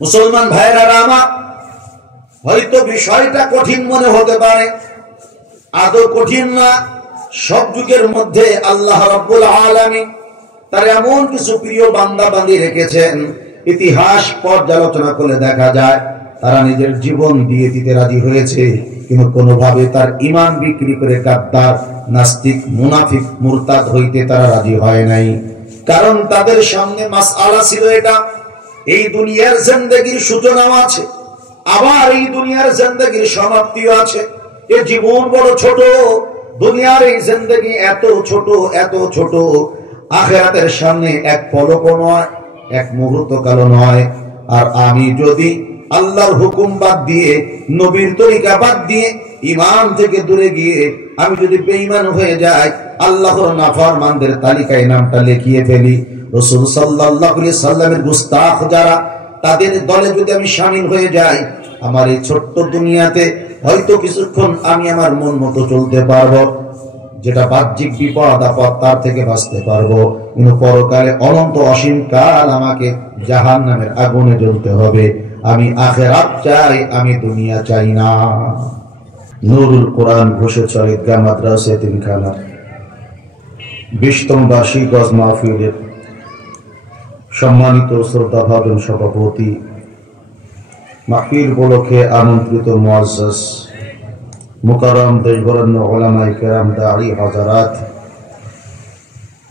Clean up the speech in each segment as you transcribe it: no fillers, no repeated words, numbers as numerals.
মুসলমান ভাইরা আমার, হয়তো বিষয়টা কঠিন মনে হতে পারে, আদৌ কঠিন না। সব যুগের মধ্যে আল্লাহ রাব্বুল আলামিন তার এমন কিছু প্রিয় বান্দা বান্দী রেখেছেন, ইতিহাস পর্যালোচনা করলে দেখা যায় তারা নিজের জীবন দিয়ে দিতে রাজি হয়েছে, কিন্তু কোনোভাবে তার ঈমান বিক্রি করে গাদ্দার, নাস্তিক, মুনাফিক, মুরতাদ হইতে তারা রাজি হয় নাই। কারণ তাদের সামনে মাসআলা ছিল এটা, এই দুনিয়ার জিন্দেগির সূচনাও আছে, আবার এই দুনিয়ার জিন্দেগির সমাপ্তিও আছে। এই জীবন বড় ছোট, দুনিয়ার এই জিন্দেগি এত ছোট, এত ছোট। আখিরাতের সামনে এক পলকও নয়, এক মুহূর্ত কালও নয়। আর আমি যদি আল্লাহর হুকুম বাদ দিয়ে, নবীর তরিকা বাদ দিয়ে, ঈমান থেকে দূরে গিয়ে আমি যদি বেঈমান হয়ে যাই, আল্লাহর নাফরমানদের তালিকায় নামটা লিখিয়ে ফেলি, রাসূল সাল্লাল্লাহু আলাইহি সাল্লামের গুস্তাখ যারা, তাদের দলে যদি আমি শামিল হয়ে যাই, আমার এই ছোট্ট দুনিয়াতে হয়তো কিছুক্ষণ আমি আমার মন মতো চলতে পারবো, যেটা বাহ্যিক বিপদ আপদ তার থেকে বাঁচতে পারবো, কিন্তু পরকালে অনন্ত অসীম কাল আমাকে জাহান্নামের আগুনে জ্বলতে হবে। আমি আখিরাত চাই, আমি দুনিয়া চাই না। নুরুল কোরআন ঘোষে চলে গা মাদ্রাসা তিনখানা 20তম বার্ষিক গজ মাহফিলের সম্মানিত শ্রদ্ধাভাজন সভাপতি, মাহফিল উপলক্ষে আমন্ত্রিত মুআজ্জাজ মুকাররম দেশবরেণ্য উলামায়ে কেরাম, দাঈ হযরত,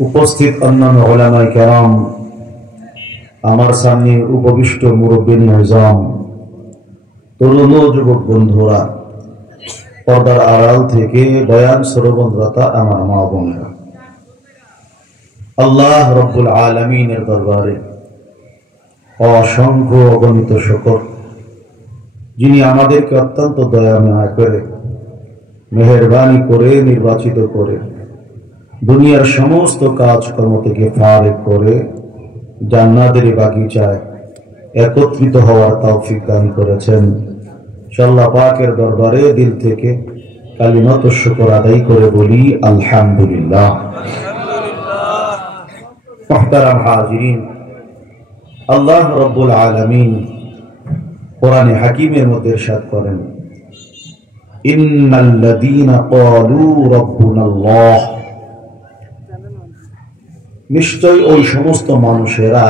উপস্থিত অন্যান্য উলামায়ে কেরাম, আমার সামনে উপবিষ্ট মুরব্বিন নিজাম, তরুণ ও যুবক বন্ধুরা, পর্দার আড়াল থেকে বয়ান শ্রবণরত আমার মা বোনেরা, আল্লাহ রাব্বুল আলামিনের দরবারে অসংখ্য অগণিত শুকর, যিনি আমাদেরকে অত্যন্ত দয়া মায়া করে, মেহেরবানি করে, নির্বাচিত করে, দুনিয়ার সমস্ত কাজকর্ম থেকে ফারেক করে জান্নাতের বাগিচায় একত্রিত হওয়ার তৌফিক দান করেছেন। আল্লাহ পাকের দরবারে দিল থেকে কালিমাত শুকর আদায় করে বলি আলহামদুলিল্লাহ। মুহতারাম হাজিরিন, আল্লাহ রাব্বুল আলামিন কোরআনে হাকিমের মধ্যে ইরশাদ করেন, ইন্নাল্লাযীনা ক্বালু রাব্বুনাল্লাহ, নিশ্চয় ওই সমস্ত মানুষেরা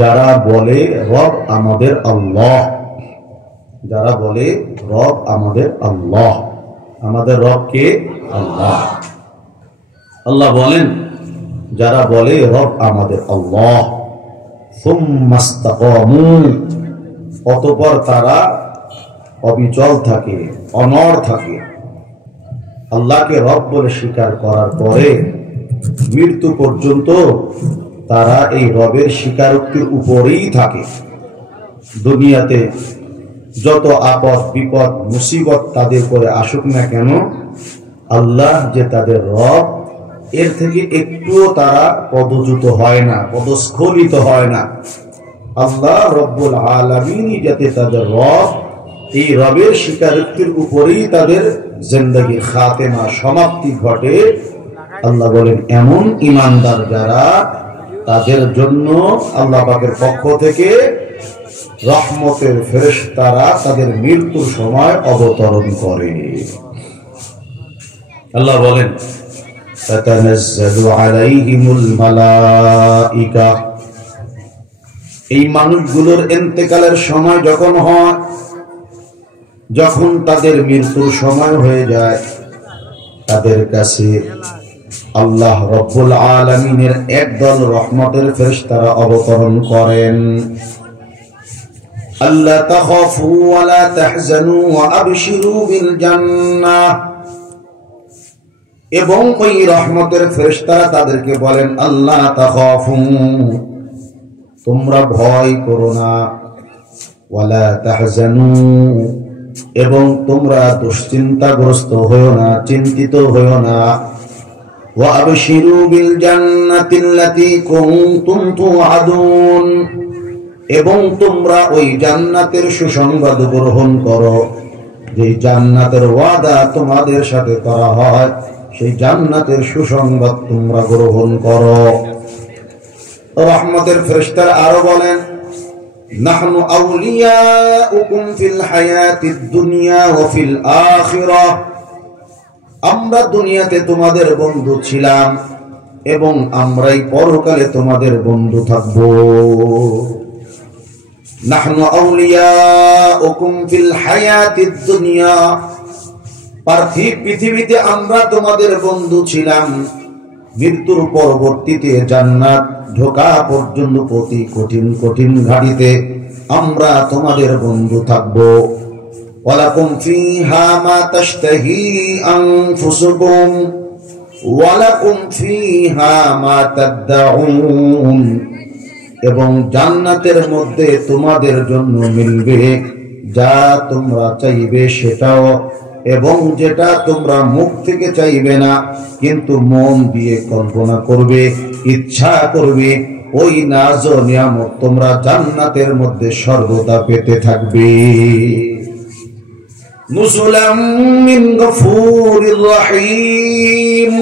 যারা বলে রব আমাদের আল্লাহ, যারা বলে রব আমাদের আল্লাহ, আমাদের রব কে? আল্লাহ। আল্লাহ বলেন যারা বলে রব আমাদের আল্লাহ, সুম্মাস্তাকামু, অতঃপর তারা অবিচল থাকে, অনড় থাকে, আল্লাহকে রব বলে স্বীকার করার পরে মৃত্যু পর্যন্ত তারা এই রবের স্বীকারোক্তির উপরেই থাকে। দুনিয়াতে যত আপদ বিপদ মুসিবত তাদের করে আসুক না কেন, আল্লাহ যে তাদের রব, এর থেকে একটুও তারা পদচ্যুত হয় না, পদস্খলিত হয় না। আল্লাহ রব্বুল আলামিনই যাতে তাদের রব, এই রবের স্বীকারোক্তির উপরেই তাদের জিন্দেগির খাতেমা, সমাপ্তি ঘটে। আল্লাহ বলেন এমন ঈমানদার যারা, তাদের জন্য আল্লাহ পাকের পক্ষ থেকে রহমতের ফেরেশতারা তাদের মৃত্যুর সময় অবতরণ করে। আল্লাহ বলেন তাতানাজ্জালু আলাইহিমুল মালাইকা, এই মানুষগুলোর ইন্তেকালের সময় যখন হয়, যখন তাদের মৃত্যুর সময় হয়ে যায়, তাদের কাছে আল্লাহ রব্বুল আলামিনের একদল রহমতের ফেরেশতারা অবতরণ করেন। আল্লা তাখাফু ওয়া লা তাহজানু ওয়া আবশিরু বিল জান্নাহ, এবং ওই রহমতের ফেরেশতারা তাদেরকে বলেন আল্লাহ তাখাফু, তোমরা ভয় করো না, ওয়া লা তাহজানু, এবং তোমরা দুশ্চিন্তাগ্রস্ত হয়ো না, চিন্তিত হয়ো না, ওয়া আবশিরু বিল জান্নাতিল্লাতী কুনতুম তুআদুন, এবং তোমরা ওই জান্নাতের সুসংবাদ গ্রহণ করো, যে জান্নাতের ওয়াদা তোমাদের সাথে করা হয়, সেই জান্নাতের সুসংবাদ তোমরা গ্রহণ করো। রহমতের ফেরেশতারা আরো বলেন নাহনু আউলিয়াউকুম ফিল হায়াতিদ দুনিয়া ওয়া ফিল আখিরাহ, আমরা দুনিয়াতে তোমাদের বন্ধু ছিলাম এবং আমরাই পরকালে তোমাদের বন্ধু থাকব। নাহনু আউলিয়াউকুম ফিল হায়াতিদ দুনিয়া, পার্থিব পৃথিবীতে আমরা তোমাদের বন্ধু ছিলাম, মৃত্যুর পরবর্তীতে জান্নাত ঢোকা পর্যন্ত প্রতি কঠিন কঠিন ঘাটিতে আমরা তোমাদের বন্ধু থাকব। ওয়ালাকুম ফিহা মা তাশতাহি আনফুসুকুম ওয়ালাকুম ফিহা মা তাদউন, এবং জান্নাতের মধ্যে তোমাদের জন্য মিলবে যা তোমরা চাইবে সেটাও, এবং যেটা তোমরা মুখ থেকে চাইবে না কিন্তু মন দিয়ে কল্পনা করবে, ইচ্ছা করবে, ওই নাজ ও নিয়ামত তোমরা জান্নাতের মধ্যে সর্বদা পেতে থাকবে। নুজুলাম মিন গফুরির রহিম,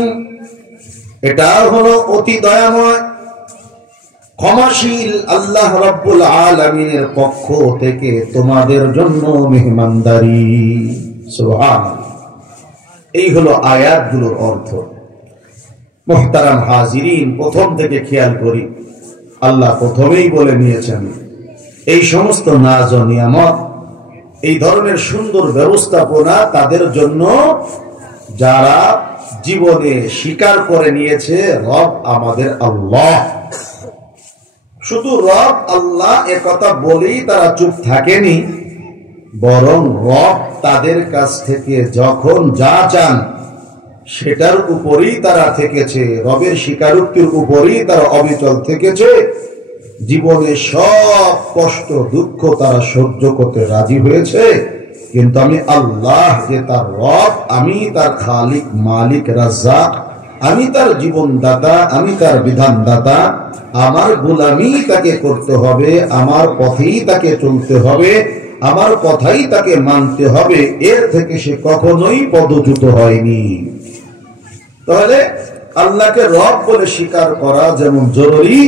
এটা হলো অতি দয়াময় ক্ষমাশীল আল্লাহ রাব্বুল আলামিনের পক্ষ থেকে তোমাদের জন্য মেহমানদারি। সুবহানাল্লাহ। এই হলো আয়াতগুলোর অর্থ। মুহতারাম হাজিরিন, প্রথম থেকে খেয়াল করি, আল্লাহ প্রথমেই বলে নিয়েছেন এই সমস্ত নাজ ও নিয়ামত, এই ধরনের সুন্দর ব্যবস্থাপনা তাদের জন্য যারা জীবনে স্বীকার করে নিয়েছে রব আমাদের আল্লাহ। শুধু রব আল্লাহ একথা বলেই তারা চুপ থাকেনি, বরং রব তাদের কাছ থেকে যখন যা চান সেটার উপরেই তারা থেকেছে, রবের স্বীকারোক্তির উপরেই তারা অবিচল থেকেছে। জীবনে সব কষ্ট দুঃখ তারা সহ্য করতে রাজি হয়েছে, কিন্তু আমি আল্লাহ যে তার রব, আমি তার খালিক মালিক রাজ্জাক, আমি তার জীবনদাতা, আমি তার বিধানদাতা, আমার গোলামি তাকে করতে হবে, আমার পথেই তাকে চলতে হবে, আমার কথাই তাকে মানতে হবে, এর থেকে সে কখনোই পদচ্যুত হয়নি। তাহলে আল্লাহকে রব বলে স্বীকার করা যেমন জরুরি,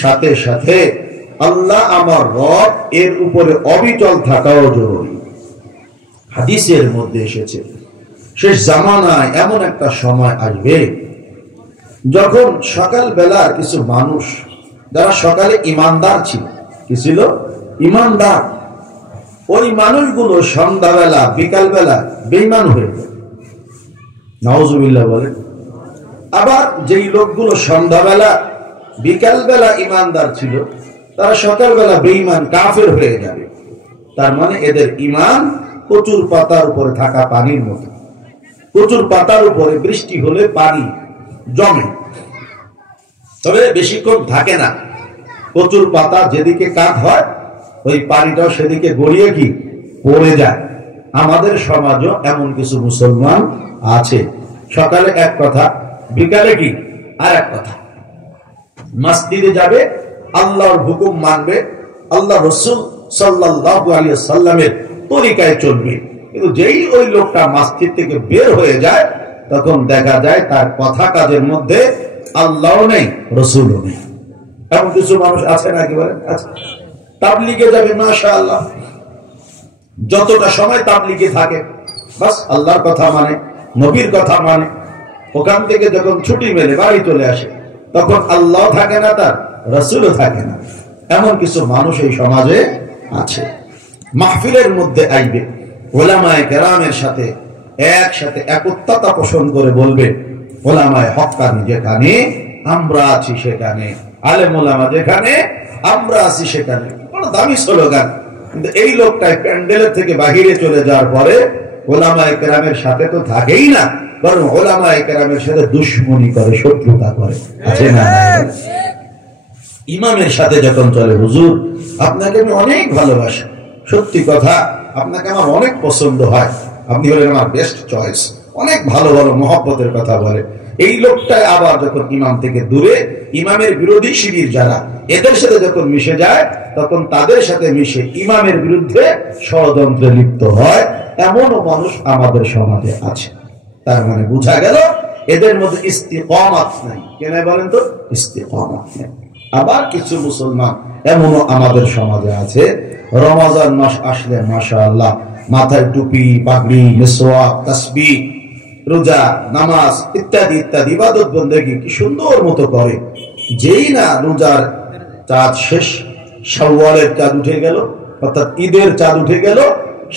সাথে সাথে আল্লাহ আমার রব এর উপরে অবিচল থাকাও জরুরি। হাদিসের মধ্যে এসেছে শেষ জামানায় এমন একটা সময় আসবে যখন সকাল বেলার কিছু মানুষ যারা সকালে ইমানদার ছিল, কি ছিল? ইমানদার। ওই মানুষগুলো সন্ধ্যাবেলা বিকাল বেলা বেঈমান হয়ে যায়। নাউজুবিল্লাহ বলেন। আবার যেই লোকগুলো সন্ধ্যাবেলা বিকাল বেলা ইমানদার ছিল তারা সকালবেলা বেঈমান কাফের হয়ে যাবে। তার মানে এদের ঈমান কচুর পাতার উপরে থাকা পানির মতো। কচুর পাতার উপরে বৃষ্টি হলে পানি জমে, তবে বেশিক্ষণ থাকে না। কচুর পাতা যেদিকে কাত হয় ওই পানিটাও সেদিকে গড়িয়ে কি পড়ে যায়। আমাদের সমাজও এমন কিছু মুসলমান আছে, সকালে এক কথা বিকালে কি আর এক কথা। মসজিদে যাবে, আল্লাহর হুকুম মানবে, আল্লাহ রাসূল সাল্লাল্লাহু আলাইহি ওয়াসাল্লামের তরিকায় চলবে, কিন্তু যেই ওই লোকটা মসজিদ থেকে বের হয়ে যায় তখন দেখা যায় তার কথা কাজের মধ্যে আল্লাহও নেই, রাসূলও নেই। এমন কিছু মানুষ আছে না? একেবারে আছে। তাবলীগে যাবে, মাশাআল্লাহ, যতটা সময় তাবলীগে থাকে বাস আল্লাহর কথা মানে, নবীর কথা মানে। ওখান থেকে যখন ছুটি মেলে বাড়ি চলে আসে তখন আল্লাহ থাকে না, তার রাসূলও থাকে না। এমন কিছু মানুষ এই সমাজে আছে। মাহফিলের মধ্যে আইবে, ওলামায়ে কেরামের সাথে একসাথে একত্রতা পোষণ করে বলবে, ওলামায়ে হক্কানি যেখানে আমরা আছি সেখানে, আলেম ওলামা যেখানে আমরা আছি সেখানে। বড় দামি স্লোগান, কিন্তু এই লোকটা প্যান্ডেলের থেকে বাহিরে চলে যাওয়ার পরে ওলামায়ে কেরামের সাথে তো থাকেই না, বরং ওলামায়ে কেরামের সাথে দুশমনি করে, শত্রুতা করে। আছে না? ইমামের সাথে যখন চলে, হুজুর আপনাকে আমি অনেক ভালোবাসি, সত্যি কথা আপনাকে আমার অনেক পছন্দ হয়, আপনি হলেন আমার বেস্ট চয়েস, অনেক ভালো ভালো মহব্বতের কথা বলে। এই লোকটা আবার যখন ইমাম থেকে দূরে, ইমামের বিরোধী শিবির যারা, এদের সাথে যখন মিশে যায় তখন তাদের সাথে মিশে ইমামের বিরুদ্ধে ষড়যন্ত্রে লিপ্ত হয়। এমনও মানুষ আমাদের সমাজে আছে। তার মানে বোঝা গেল এদের মধ্যে ইস্তিকামাত নাই। কেন বলেন তো? ইস্তিকামাত নেই। আবার কিছু মুসলমান এমনও আমাদের সমাজে আছে, রমজান মাস আসলে মাশাআল্লাহ মাথায় টুপি, পাগড়ি, মিসওয়াক, তাসবিহ, রোজা, নামাজ ইত্যাদি ইত্যাদি ইবাদত বন্দেগী কি সুন্দর মতো করে। যেই না রোজার চাঁদ শেষ, শাওয়ালের চাঁদ উঠে গেল, অর্থাৎ ঈদের চাঁদ উঠে গেল,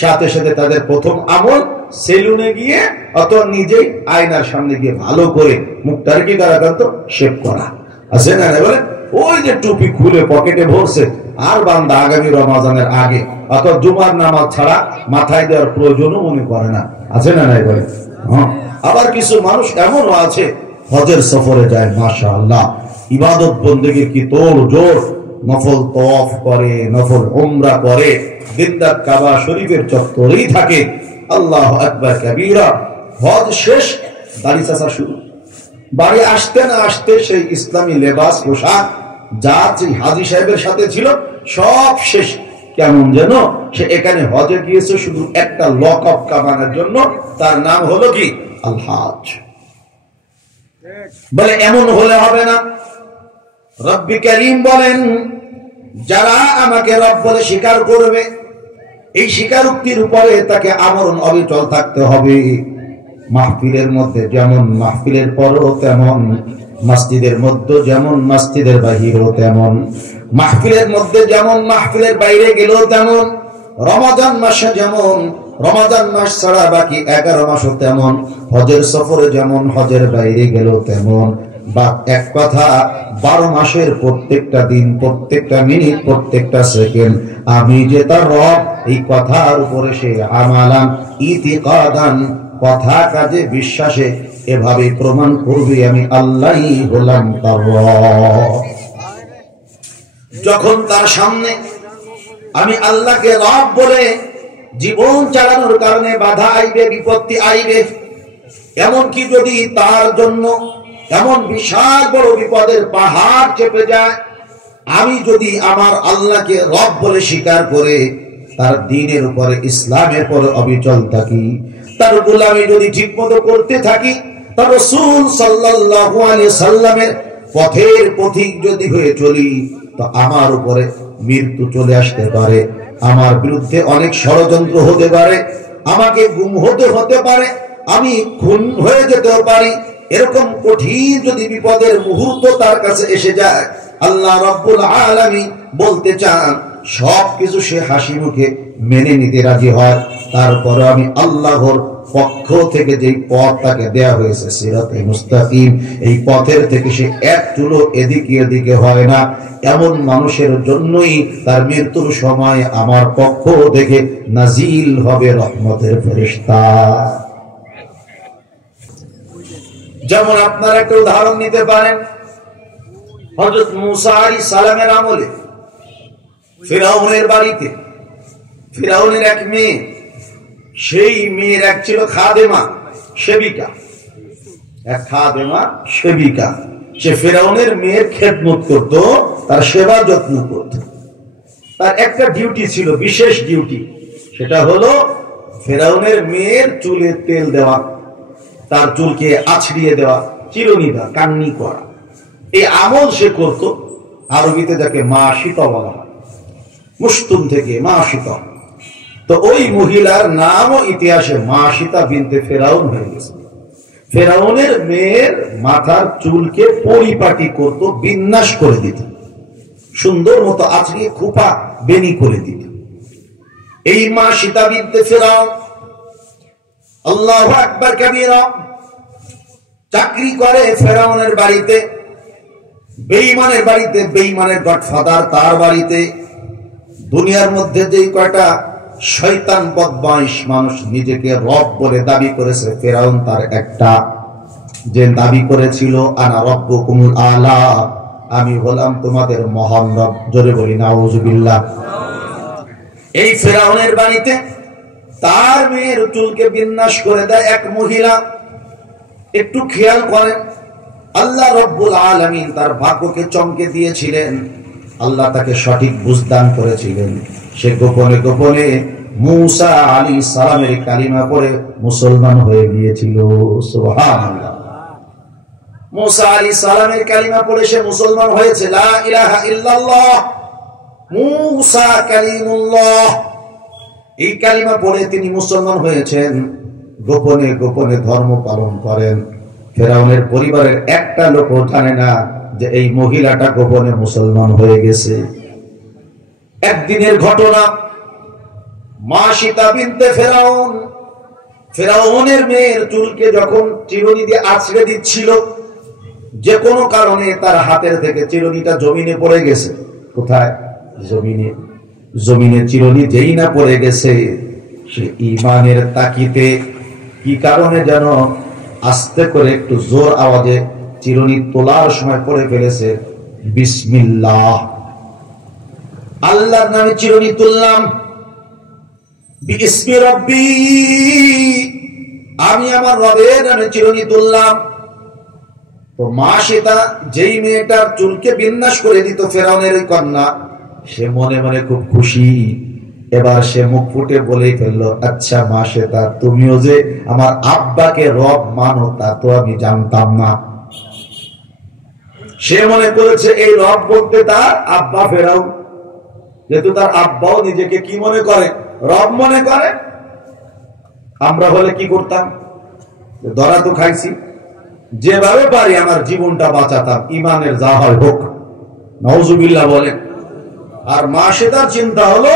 সাথে সাথে তাদের প্রথম আমল সেলুনে গিয়ে অথবা নিজেই আয়নার সামনে গিয়ে ভালো করে মুখটার কি করা করতো, শেভ করা আছে না? বলে ওই যে টুপি খুলে পকেটে ভরছে, আর বান্দা আগামী রমজানের আগে অথবা জুমার নামাজ ছাড়া মাথায় দেওয়ার প্রয়োজনও মনে করে না, আছে না? নাই বলে। আবার কিছু মানুষ এমনও আছে হজের সফরে যায়, মাশাআল্লাহ ইবাদত বন্দেগীর কি তোড় জোড়, নফল তওয়াফ করে, নফল উমরা করে, দিনদার কাবা শরীফের চত্বরেই থাকে। আল্লাহু আকবার কাবীরা। হজ শেষ, দাড়ি চাচা শুরু। বাড়ি আসতে না আসতে সেই ইসলামী লেবাস পোশাক যা হাজী সাহেবের সাথে ছিল সব শেষ। কেমন যেন সে এখানে হজে গিয়েছে শুধু একটা লক আপ কামানোর জন্য, তার নাম হলো কি আল হজ। বলে এমন হলে হবে না। রব্বি কারীম বলেন, যারা আমাকে রব বলে স্বীকার করবে, এই স্বীকারোক্তির উপরে তাকে আমরণ অবিচল থাকতে হবে। মাহফিলের মধ্যে যেমন, মাহফিলের পরও তেমন, মসজিদের মধ্যে যেমন, মসজিদের বাহিরেও তেমন, মাহফিলের মধ্যে যেমন, মাহফিলের বাইরে গেলেও তেমন, রমাদান মাসে যেমন, রমাদান মাস ছাড়া বাকি 11 মাসও তেমন, হজের সফরে যেমন, হজের বাইরে গেলেও তেমন। বা এক কথা, 12 মাসের প্রত্যেকটা দিন, প্রত্যেকটা মিনিট, প্রত্যেকটা সেকেন্ড আমি যে তার রব, এই কথার উপরে সে আমালান ইতিকাদান, কথা কাজে বিশ্বাসে এভাবে প্রমাণ করবে আমি আল্লাহই হলাম তার রব। যখন তার সামনে আমি আল্লাহকে রব বলে জীবন চালানোর কারণে বাধা আইবে, বিপত্তি আইবে, এমনকি যদি তার জন্য এমন বিশাল বড় বিপদের পাহাড় চেপে যায়, আমি যদি আমার আল্লাহকে রব বলে স্বীকার করে তার দ্বীনের উপরে, ইসলামের উপরে অবিচল থাকি, তার গোলামি যদি ঠিকমতো করতে থাকি, তার রাসূল সাল্লাল্লাহু আলাইহি সাল্লামের পথের পথিক যদি হয়ে চলি, তো আমার উপরে মৃত্যু চলে আসতে পারে, আমার বিরুদ্ধে অনেক ষড়যন্ত্র হতে পারে, আমাকে গুম হতে পারে, আমি খুন হয়ে যেতেও পারি। এরকম কঠিন যদি বিপদের মুহূর্ত তার কাছে এসে যায়, আল্লাহ রাব্বুল আলামিন বলতে চান সবকিছু সে হাসি মুখে মেনে নিতে রাজি হয়। তারপরে আমি আল্লাহর পক্ষ থেকে যে পথ তাকে দেয়া হয়েছে, সিরাতে মুস্তাকিম, এই পথের থেকে সে এক চুলো এদিকে এদিকে হয় না। এমন মানুষের জন্যই তার মৃত্যুর সময় আমার পক্ষ থেকে নাজিল হবে রহমতের ফেরেশতা। যেমন আপনারা একটা উদাহরণ নিতে পারেন, হযরত মুসা আলাইহিস সালামের আমলে ফিরআউনের বাড়িতে ফিরআউনের এক মেয়ে, সেই মেয়ের এক ছিল খাদেমা, সেবিকা, এক খাদেমা সেবিকা। সে ফিরআউনের মেয়ের খেদমত করত, তার সেবা যত্ন করত। তার একটা ডিউটি ছিল, বিশেষ ডিউটি, সেটা হলো ফিরআউনের মেয়ের চুলে তেল দেওয়া, তার চুলকে আছড়িয়ে দেওয়া, চিরুনি দেওয়া, কান্নি করা। এই আমল সে করত। আরবিতে যাকে মাশিতা বলা হয়, মুশতুম থেকে মাশিতা। তো ওই মহিলার নামও ইতিহাসে মাশিতা বিনতে ফেরাউন হয়ে গেছে। ফেরাউনের মেয়ের মাথার চুলকে পরিপাটি করত, বিন্যাস করে দিত, সুন্দর মতো আছড়িয়ে খোপা বেনি করে দিত। এই মাশিতা বিনতে ফেরাউন, আল্লাহু আকবার কাবীরা, চাকরি করে ফেরাউনের বাড়িতে, বেঈমানের বাড়িতে, বেঈমানের গডফাদার তার বাড়িতে। দুনিয়ার মধ্যে যেই কয়টা শয়তান বদমাইশ মানুষ নিজেকে রব বলে দাবি করেছে, ফেরাউন তার একটা, যে দাবি করেছিল আনা রব্বুকুমুল আলা, আমি হলাম তোমাদের মহান রব। জোরে বলি নাউযুবিল্লাহ। এই ফেরাউনের বাড়িতে তার মেয়ের চুলকে বিন্যাস করে দেয় এক মহিলা। একটু খেয়াল করেন, আল্লাহ রব্বুল আলামিন তার ভাগ্যকে চমকে দিয়েছিলেন, আল্লাহ তাকে সঠিক বুঝদান করেছিলেন। সে গোপনে গোপনে মুসা আলাইহিস সালামের কালিমা পড়ে মুসলমান হয়ে গিয়েছিল। সুবহানাল্লাহ। মুসা আলাইহিস সালামের কালিমা পড়ে সে মুসলমান হয়েছে, লা ইলাহা ইল্লাল্লাহ মুসা কালিমুল্লাহ, এই কালিমা পড়ে তিনি মুসলমান হয়েছেন। গোপনে গোপনে ধর্ম পালন করেন। ফেরাউনের পরিবারের একটা লোকও জানে না যে এই মহিলাটা গোপনে মুসলমান হয়ে গেছে। একদিনের ঘটনা, মাশিতা বিনতে ফেরাউন, ফেরাউনের মেয়ের চুলকে যখন চিরুনি দিয়ে আছড়ে দিচ্ছিল, যে কোনো কারণে তার হাতের থেকে চিরুনিটা জমিনে পড়ে গেছে। কোথায়? জমিনে। জমিনে চিরুনি যেই না পড়ে গেছে, সে ঈমানের তাকিতে কি কারণে যেন আস্তে করে একটু জোর আওয়াজে চিরুনি তোলার সময় পড়ে ফেলেছে, বিসমিল্লাহ, আল্লাহর নামে চিরুনি তুললাম, বিসমি রব্বি, আমি আমার রবের নামে চিরুনি তুললাম। তো মাশিতা, যেই মেয়েটার চুলকে বিন্যাস করে দিত ফেরাউনের ওই কন্যা, সে মনে মনে খুব খুশি। এবার সে মুখ ফুটে বলেই ফেললো, আচ্ছা মাশিতা, তুমিও যে আমার আব্বাকে রব মানো তা তো আমি জানতাম না। সে মনে করেছে এই রব বলতে তার আব্বা ফেরাউন, যেহেতু তার আব্বাও নিজেকে কি মনে করে? রব মনে করে। আমরা হলে কি করতাম? ধরা তো খাইছি, যেভাবে পারি আমার জীবনটা বাঁচাতাম, ইমানের যা হয় হোক, নাউজুবিল্লাহ বলেন। আর মাশিতার চিন্তা হলো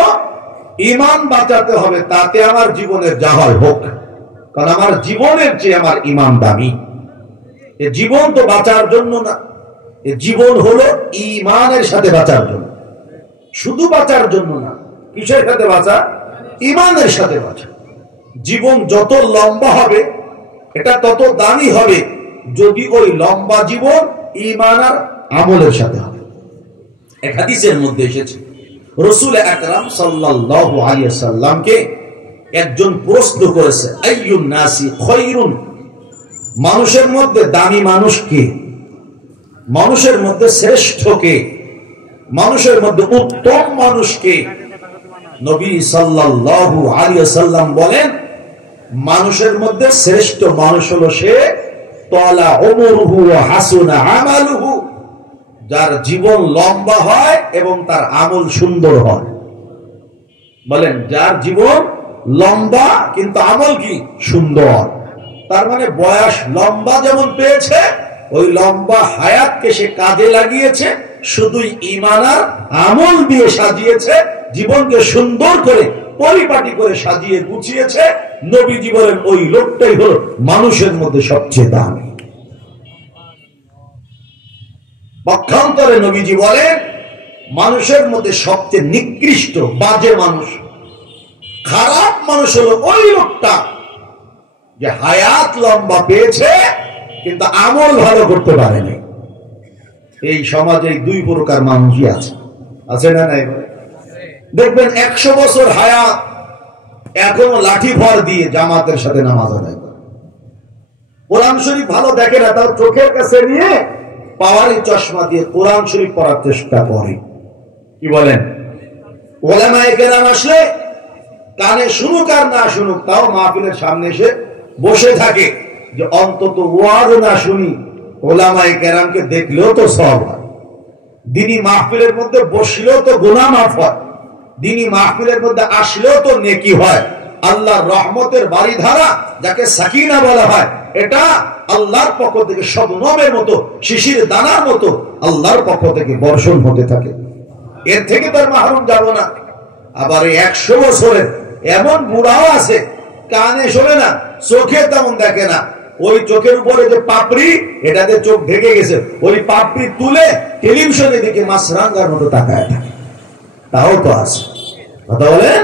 ইমান বাঁচাতে হবে, তাতে আমার জীবনের যা হয় হোক, কারণ আমার জীবনের চেয়ে আমার ইমান দামি। এ জীবন তো বাঁচার জন্য না, এ জীবন হলো ইমানের সাথে বাঁচার জন্য, শুধু বাঁচার জন্য না। কিসের সাথে বাঁচা? ইমানের সাথে বাঁচা। জীবন যত লম্বা হবে এটা তত দামি হবে যদি ওই লম্বা জীবন ঈমান আর আমলের সাথে হবে। এক হাদিসের মধ্যে এসেছে, রাসূল আকরাম সাল্লাল্লাহু আলাইহি ওয়াসাল্লামকে একজন প্রশ্ন করেছে, আইয়ুন নাসি খায়রুন, মানুষের মধ্যে দামি মানুষ কে? মানুষের মধ্যে শ্রেষ্ঠ কে? মানুষের মধ্যে উত্তম মানুষ কে? নবী সাল্লাল্লাহু আলাইহি ওয়াসাল্লাম বলেন, মানুষের মধ্যে শ্রেষ্ঠ মানুষ হলো সে তালা উমরুহু ওয়া হাসুনা আমালুহু, যার জীবন লম্বা হয় এবং তার আমল সুন্দর হয়। বলেন, যার জীবন লম্বা কিন্তু আমল কি? সুন্দর। তার মানে বয়স লম্বা যেমন পেয়েছে, ওই লম্বা হায়াতকে সে কাজে লাগিয়েছে, শুধুই ঈমান আর আমল দিয়ে সাজিয়েছে, জীবনকে সুন্দর করে পরিপাটি করে সাজিয়ে গুছিয়েছে। নবীজি বলেন ওই লোকটাই হলো মানুষের মধ্যে সবচেয়ে দামি। পক্ষান্তরে নবীজি বলেন মানুষের মধ্যে সবচেয়ে নিকৃষ্ট বাজে মানুষ, খারাপ মানুষ হলো ওই লোকটা যে হায়াত লম্বা পেয়েছে কিন্তু আমল ভালো করতে পারেনি। এই সমাজে দুই প্রকার মানুষই আছে, আছে না নাই? দেখবেন 100 বছর হায়াত, এখনো লাঠি ভর দিয়ে জামাতের সাথে নামাজ আদায় করে, কোরআন শরীফ ভালো দেখে না, তার চোখের কাছে নিয়ে পাওয়ারি চশমা দিয়ে কোরআন শরীফ পড়ার চেষ্টা করে। কি বলেন? ওলামায়ে কেরাম আসলে কানে শুনুক আর না শুনুক, তাও মাহফিলের সামনে এসে বসে থাকে যে অন্তত ওয়াজ না শুনি, ওলামায়ে কেরামকে দেখলেও তো সওয়াব হয়, দিনী মাহফিলের মধ্যে বসলেও তো গুনাহ মাফ হয়, দিনী মাহফিলের মধ্যে আসলেও তো নেকি হয়। আল্লাহর রহমতের বাড়িধারা যাকে সাকিনা বলা হয়, এটা আল্লাহর পক্ষ থেকে শবনমের মতো, শিশির দানার মতো আল্লাহর পক্ষ থেকে বর্ষণ হতে থাকে। এর থেকে তার মাহরুম যাব না। আবার 100 বছরের এমন বুড়াও আছে, কানে শোনে না, চোখে তেমন দেখে না, ওই চোখের উপরে যে পাপড়ি, এটাতে চোখ ঢেকে গেছে, ওই পাপড়ি তুলে টেলিভিশনে দিকে মাছরাঙ্গার মতো তাকায় থাকে, তাও তো আছে। কথা বলেন,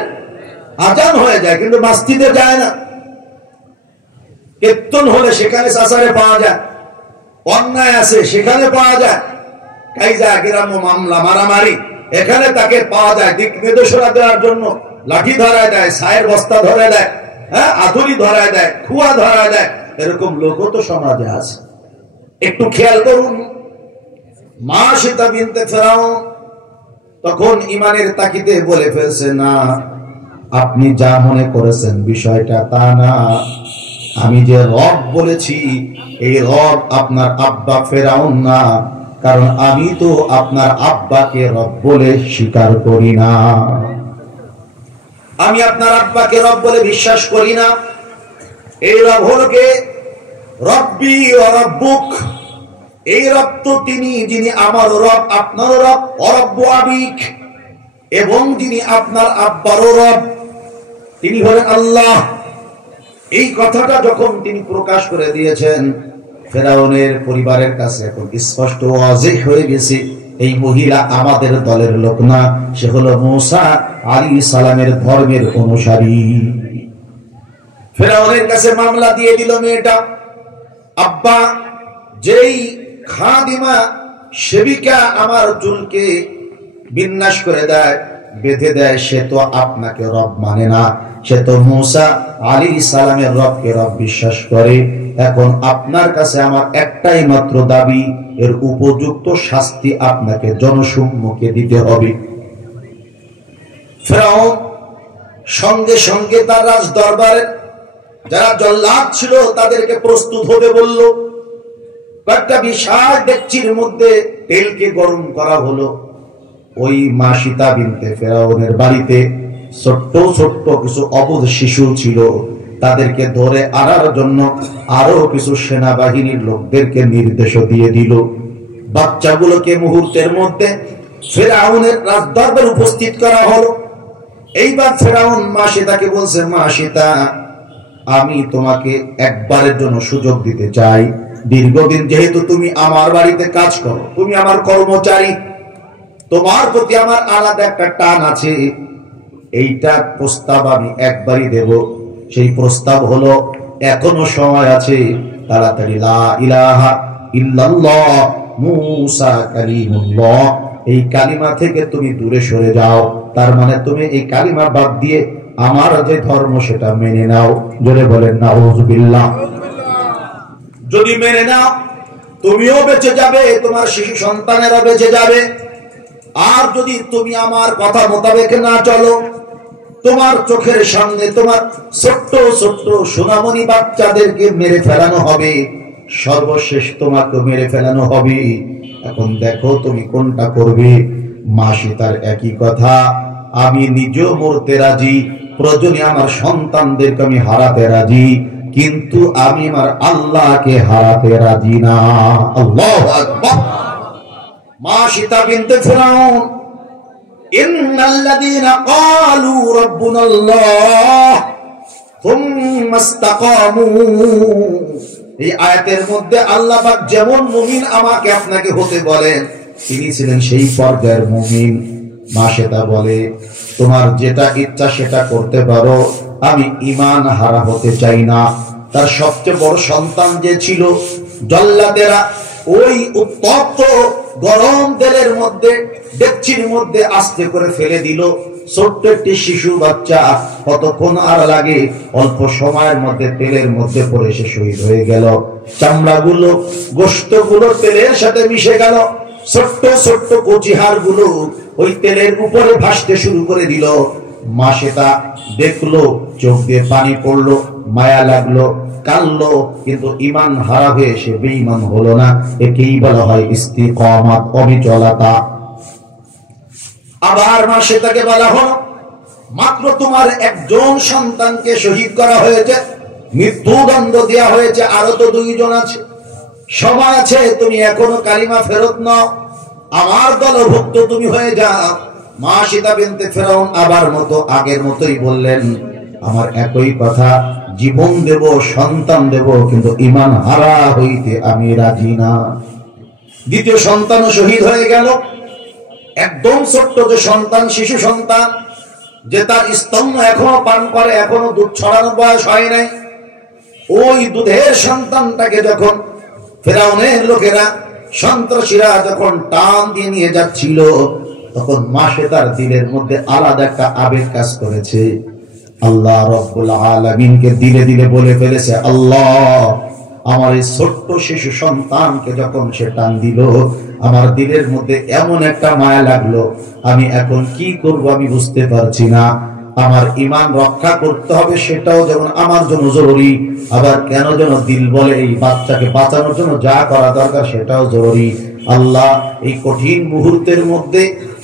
আজান হয়ে যায় কিন্তু মসজিদে যায় না, কীর্তন হলে সেখানে সাসারে পাওয়া যায়, অন্যায় আছে সেখানে পাওয়া যায়, কাইজা গিরাম মামলা মারামারি এখানে তাকে পাওয়া যায়, দিক নির্দেশনা দেওয়ার জন্য লাঠি ধরায় দেয়, ছায়ের বস্তা ধরে দেয়, হ্যাঁ আতুরি ধরায় দেয়, খুয়া ধরায় দেয়, এরকম লোকও তো সমাজে আছে। একটু খেয়াল করুন, মাশিতা বিনতে ফেরাউন তখন ইমানের তাকিদে বলে ফেলছে, না আপনি যা মনে করেছেন বিষয়টা তা না, আমি যে রব বলেছি এই রব আপনার আব্বা ফেরাউন না, কারণ আমি তো আপনার আব্বাকে রব বলে স্বীকার করি না। আমি আপনার আব্বাকে রব বলে বিশ্বাস করি না। এই রব হলো কে? রব্বি ও রব্বুক। এই রব তো তিনি যিনি আমার রব, আপনারও রব, অরব্বু আবিক, এবং যিনি আপনার আব্বারও রব তিনি হলেন আল্লাহ। এই কথাটা যখন তিনি প্রকাশ করে দিয়েছেন, ফেরাউনের পরিবারের কাছে এখন স্পষ্ট ওয়াজিহ হয়ে গেছে এই মহিলা আমাদের দলের লোক না, সে হলো মূসা আলাইহিস সালামের ধর্মের অনুসারী। ফেরাউনের কাছে মামলা দিয়ে দিল মেয়েটা, আব্বা যেই খাদিমা সেবিকা আমার চুলকে বিন্যাস করে দেয়, বেঁধে দেয়, সে তো আপনাকে রব মানে না, সে তো মূসা আলাইহিস সালামের রবকে রব বিশ্বাস করে। এখন আপনার কাছে আমার একটাই মাত্র দাবি, এর উপযুক্ত শাস্তি আপনাকে জনসম্মুখে দিতে হবে। ফেরাউন সঙ্গে সঙ্গে তার রাজ দরবারের যারা জল্লাদ ছিল তাদেরকে প্রস্তুত হতে বলল। একটা বিশাল ডেকচির মধ্যে তেলকে গরম করা হলো। ওই মাসিতা বিনতে ফেরাউনের বাড়িতে ছোট্ট ছোট্ট কিছু অবুধ শিশু ছিল, তাদেরকে ধরে আনার জন্য আরো কিছু সেনাবাহিনীর লোকদেরকে নির্দেশ দিয়ে দিল। বাচ্চাগুলোকে মুহূর্তের মধ্যে ফেরাউনের রাজদরবারে উপস্থিত করা হলো। এইবার ফেরাউন মাসিতাকে বলছে, মাসিতা আমি তোমাকে একবারের জন্য সুযোগ দিতে চাই। দীর্ঘদিন যেহেতু তুমি আমার বাড়িতে কাজ করো, তুমি আমার কর্মচারী, তোমার প্রতি আমার আলাদা একটা টান আছে। এইটা প্রস্তাব আমি একবারই দেব। সেই প্রস্তাব হলো, এখনো সময় আছে, তাড়াতাড়ি লা ইলাহা ইল্লাল্লাহ মূসা কালিমুল্লাহ এই কালিমা থেকে তুমি দূরে সরে যাও। তার মানে তুমি এই কালিমা বাদ দিয়ে আমার যে ধর্ম সেটা মেনে নাও। জোরে বলেন নাউযুবিল্লাহ। যদি মেনে নাও তুমিও বেঁচে যাবে, তোমার শিশু সন্তানেরা বেঁচে যাবে। আর যদি তুমি আমার কথা মোতাবেক না চলো, তোমার চোখের সামনে তোমার ছোট্ট ছোট্ট সোনামণি বাচ্চাদেরকে মেরে ফেলানো হবে, সর্বশেষ তোমাকে মেরে ফেলানো হবে। এখন দেখো তুমি কোনটা করবে। মাসিতার একই কথা, আমি নিজেও মরতে রাজি, প্রয়োজনে আমার সন্তানদেরকে আমি হারাতে রাজি, কিন্তু আমি আমার আল্লাহকে হারাতে রাজি না। আল্লাহু আকবার। মাসিতা বিনতে ফিরাউন, ইন্নাল্লাযীনা ক্বালু রাব্বুনাল্লাহ থুম্মা ইসতাকামু, এই আয়াতের মধ্যে আল্লাহ পাক যেমন মুমিন আমাকে আপনাকে হতে বলেন, তিনি ছিলেন সেই পর্যায়ের মুমিন। মাসিতা বলে, তোমার যেটা ইচ্ছা সেটা করতে পারো, আমি ঈমান হারা হতে চাই না। তার সবচেয়ে বড় সন্তান যে ছিল, জল্লাদেরা ওই উত্তপ্ত গরম তেলের মধ্যে ডেকচির মধ্যে আস্তে করে ফেলে দিল। ছোট্ট একটি শিশু বাচ্চা, কতক্ষণ আর লাগে, অল্প সময়ের মধ্যে তেলের মধ্যে পড়ে সে শহীদ হয়ে গেল। চামড়াগুলো গোশতগুলো তেলের সাথে মিশে গেল। ছোট্ট ছোট্ট কচিহার গুলো ওই তেলের উপরে ভাসতে শুরু করে দিল। মাসিতা দেখলো, চোখ দিয়ে পানি পড়লো, মায়া লাগলো, কাঁদলো, কিন্তু ঈমান হারা হয়ে সে বেঈমান হলো না। একেই বলা হয় ইস্তিকামাত, অবিচলতা। আবার মাসিতাকে বলা হলো, মাত্র তোমার একজন সন্তানকে শহীদ করা হয়েছে, মৃত্যুদণ্ড দেওয়া হয়েছে, আরো তো 2 জন আছে, সময় আছে, তুমি এখনো কালিমা ফেরত নাও, আমার দলভুক্ত তুমি হয়ে যাও। মাসিতা বিনতে ফিরাউন আবার মতো আগের মতোই বললেন, আমার একই কথা, জীবন দেব, সন্তান দেব, কিন্তু ঈমান হারা হইতে আমি রাজি না। দ্বিতীয় সন্তানও শহীদ হয়ে গেল। একদম ছোট্ট যে সন্তান, শিশু সন্তান, যে তার স্তন্য এখনো পান করে, এখনো দুধ ছড়ানোর বয়স হয় নাই, ওই দুধের সন্তানটাকে যখন ফেরাউনের লোকেরা, সন্ত্রাসীরা যখন টান দিয়ে নিয়ে যাচ্ছিল, তখন মাসিতার দিলের মধ্যে আলাদা একটা আবেগ কাজ করেছে। আল্লাহ রাব্বুল আলামিনকে দিলে দিলে বলে ফেলেছে, আল্লাহ আমার এই ছোট্ট শিশু সন্তানকে যখন সে টান দিল, আমার দিলের মধ্যে এমন একটা মায়া লাগলো, আমি এখন কি করব আমি বুঝতে পারছি না। আমার ঈমান রক্ষা করতে হবে সেটাও যেমন আমার জন্য জরুরি, আবার কেন যেন দিল বলে এই বাচ্চাকে বাঁচানোর জন্য যা করা দরকার সেটাও জরুরি। আল্লাহ, এই কঠিন মুহূর্তের মধ্যে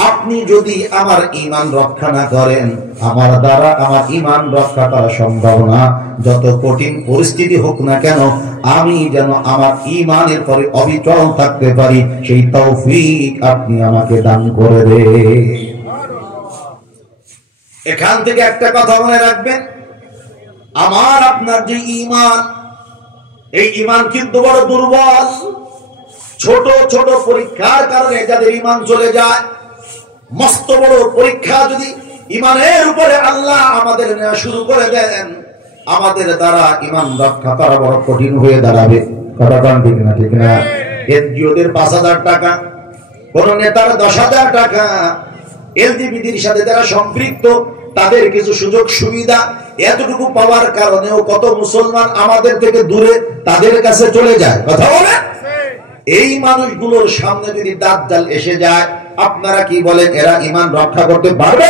আপনি যদি আমার ঈমান রক্ষা না করেন, আমার দ্বারা আমার ঈমান রক্ষা করা সম্ভব না। যত কঠিন পরিস্থিতি হোক না কেন, আমি যেন আমার ঈমানের পরে অবিচল থাকতে পারি, সেই তৌফিক আপনি আমাকে দান করে দেন। এখান থেকে একটা কথা মনে রাখবেন, আমার আপনার যে ঈমান, এই ঈমান কিন্তু বড় দুর্বল। ছোট ছোট পরীক্ষার কারণে যাদের ঈমান চলে যায়, মস্ত বড় পরীক্ষা যদি ঈমানের উপরে আল্লাহ আমাদের নেওয়া শুরু করে দেন, আমাদের দ্বারা ঈমান রক্ষা করা বড় কঠিন হয়ে দাঁড়াবে। কথা বলেন ঠিক না? ঠিক না? এনজিওদের 5,000 টাকা, কোন নেতার 10,000 টাকা, এলজিবিটির সাথে যারা সম্পৃক্ত তাদের কিছু সুযোগ সুবিধা, এতটুকু পাওয়ার কারণেও কত মুসলমান আমাদের থেকে দূরে তাদের কাছে চলে যায়। কথা বলেন? এই মানুষগুলোর সামনে যদি দাজ্জাল এসে যায়, আপনারা কি বলেন এরা ঈমান রক্ষা করতে পারবে?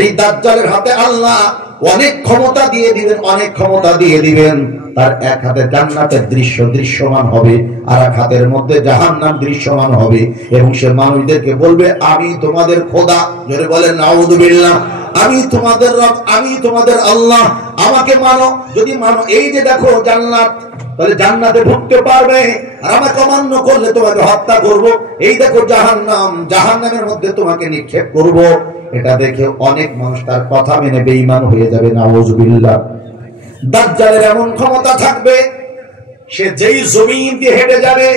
এই দাজ্জালের হাতে আল্লাহ অনেক ক্ষমতা দিয়ে দিবেন, অনেক ক্ষমতা দিয়ে দিবেন। তার এক হাতে জান্নাতের দৃশ্য দৃশ্যমান হবে, আর এক হাতের মধ্যে জাহান্নাম দৃশ্যমান হবে, এবং সে মানুষদেরকে বলবে আমি তোমাদের খোদা। জোরে বলেন নাউযুবিল্লাহ। আমি তোমাদের রব, আমি তোমাদের আল্লাহ, আমাকে মানো। যদি মানো, এই যে দেখো জান্নাত, তাহলে জান্নাতে ঢুকতে পারবে, আর আমাকে অমান্য করলে তোমাকে হত্যা করব। এই দেখো জাহান্নাম, জাহান্নামের মধ্যে তোমাকে নিক্ষেপ করব। এটা দেখে অনেক মানুষ তার কথা মেনে বেঈমান হয়ে যাবে। নাউযুবিল্লাহ। দাজ্জালের এমন ক্ষমতা থাকবে, সে যেই জমিন দিয়ে হেঁটে যাবে,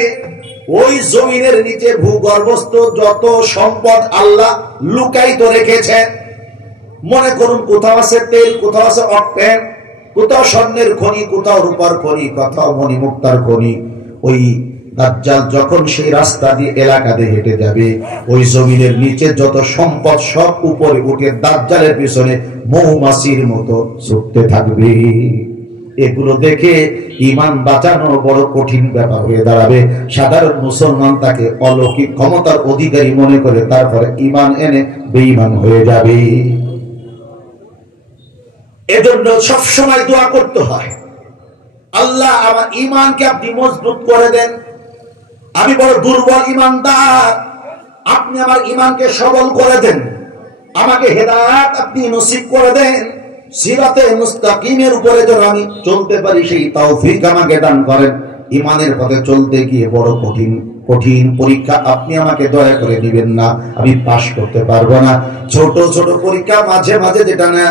ওই জমিনের নিচে ভূগর্ভস্থ যত সম্পদ আল্লাহ লুকায়িত রেখেছে, মনে করুন কোথাও আছে তেল, কোথাও আছে অক্টেন, কোথাও স্বর্ণের খনি, কোথাও রূপার খনি, কোথাও মণিমুক্তার খনি, ওই দাজ্জাল যখন সেই রাস্তা দিয়ে এলাকা দিয়ে হেঁটে যাবে, ওই জমিনের নিচে যত সম্পদ সব উপরে উঠে দাজ্জালের পিছনে মৌমাছির মতো ছুটতে থাকবে। এগুলো দেখে ঈমান বাঁচানো বড় কঠিন ব্যাপার হয়ে দাঁড়াবে। সাধারণ মুসলমান তাকে অলৌকিক ক্ষমতার অধিকারী মনে করে তারপরে ঈমান এনে বেঈমান হয়ে যাবে। এজন্য সবসময় দোয়া করতে হয়, আল্লাহ আমার ঈমানকে আপনি মজবুত করে দেন। আমি বড় দুর্বল ঈমানদার, আপনি আমার ঈমানকে সবল করে দেন, আমাকে হেদায়েত আপনি নসিব করে দেন, সিরাতে মুস্তাকিমের উপরে যেন আমি চলতে পারি সেই তৌফিক আমাকে দান করেন। ঈমানের পথে চলতে গিয়ে বড় কঠিন কঠিন পরীক্ষা আপনি আমাকে দয়া করে দিবেন না, আমি পাশ করতে পারবো না। ছোট ছোট পরীক্ষা মাঝে মাঝে যেটা না,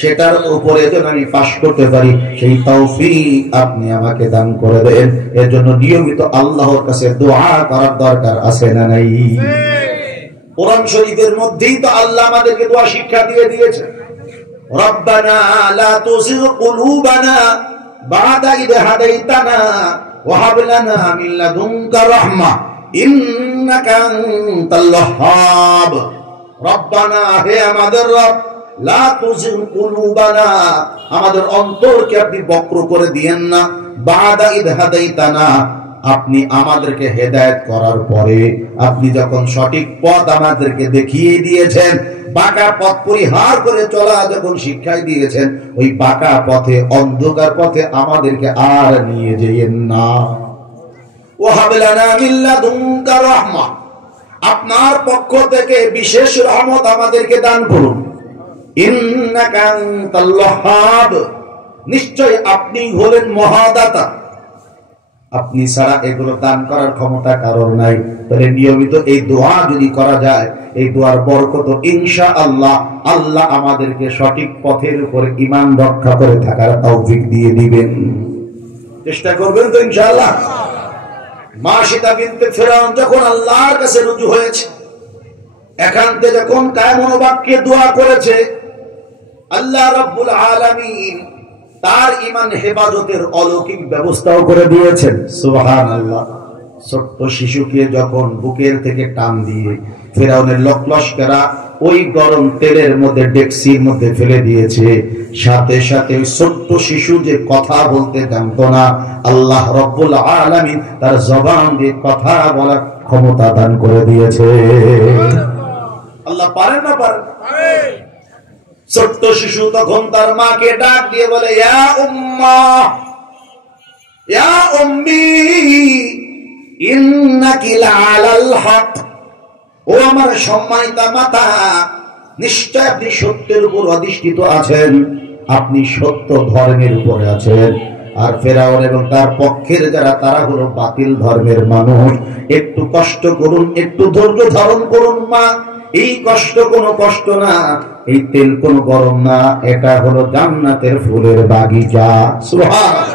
সেটার উপরে যেন আমি পাশ করতে পারি সেই তৌফিক আপনি আমাকে দান করে দেন। এর জন্য নিয়মিত আল্লাহর কাছে দোয়া করার দরকার আছে না নাই? কোরআন শরীফের মধ্যেই তো আল্লাহ আমাদেরকে দোয়া শিক্ষা দিয়ে দিয়েছে। রব্বানা লা তুযিগ কুলুবানা বা'দা ইদ হাদাইতানা ওয়া হাব লানা মিন লাদুনকা রাহমা ইন্নাকা আনতাল ওয়াহ্হাব। রব্বানা, হে আমাদের রব, লা তুযিগ কুলুবানা, আমাদের অন্তরকে আপনি বক্র করে দিয়েন না, বা'দা ইদ হাদাইতানা, আপনি আমাদেরকে হেদায়েত করার পরে, আপনি যখন সঠিক পথ আমাদেরকে দেখিয়ে দিয়েছেন, বাঁকা পথ পরিহার করে চলা যখন শিক্ষায় দিয়েছেন, ওই বাঁকা পথে, অন্ধকার পথে আমাদেরকে আর নিয়ে যেয়েন না। ওয়াহাব লানা মিন লাদুনকা রাহমা, আপনার পক্ষ থেকে বিশেষ রহমত আমাদেরকে দান করুন। ইন্নাকা আনতাল ওয়াহ্হাব, নিশ্চয় আপনি হলেন মহাদাতা, আপনি ছাড়া এগুলো দান করার ক্ষমতা কারোর নাই। তাহলে নিয়মিত এই দোয়া যদি করা যায়, এই দোয়ার বরকত ইনশাআল্লাহ আল্লাহ আমাদেরকে সঠিক পথের উপরে ঈমান রক্ষা করে থাকার তৌফিক দিয়ে দিবেন। চেষ্টা করবেন তো ইনশাআল্লাহ? মাশিতা বিনতে ফিরআউন যখন আল্লাহর কাছে রুজু হয়েছে, একান্তে যখন কায়মন বাক্যে দোয়া করেছে, আল্লাহ রাব্বুল আলামিন তার ঈমান হেফাজতের অলৌকিক ব্যবস্থাও করে দিয়েছেন। সুবহানাল্লাহ। ছোট্ট শিশুকে যখন বুকের থেকে টান দিয়ে ফিরআউনের লস্করা ওই গরম তেলের মধ্যে ডেকসির মধ্যে ফেলে দিয়েছে, সাথে সাথে ওই ছোট্ট শিশু যে কথা বলতে জানতো না, আল্লাহ রাব্বুল আলামিন তার জবান দিয়ে কথা বলার ক্ষমতা দান করে দিয়েছে। আল্লাহ পারেন না? পারেন। ছোট্ট শিশু তখন তার মাকে ডাক দিয়ে বলে, ইয়া উম্মা, ইয়া উম্মি, ইন্নাকি লাআলাল হক। ও আমার সম্মানিতা মাতা, নিশ্চয় আপনি সত্যের উপর অধিষ্ঠিত আছেন, আপনি সত্য ধর্মের উপরে আছেন। আর ফেরাউন এবং তার পক্ষের যারা, তারা হলো বাতিল ধর্মের মানুষ। একটু কষ্ট করুন, একটু ধৈর্য ধারণ করুন মা। এই কষ্ট কোনো কষ্ট না, এই তেল কোনো গরম না, এটা হলো জান্নাতের ফুলের বাগিচা। সুবহানাল্লাহ।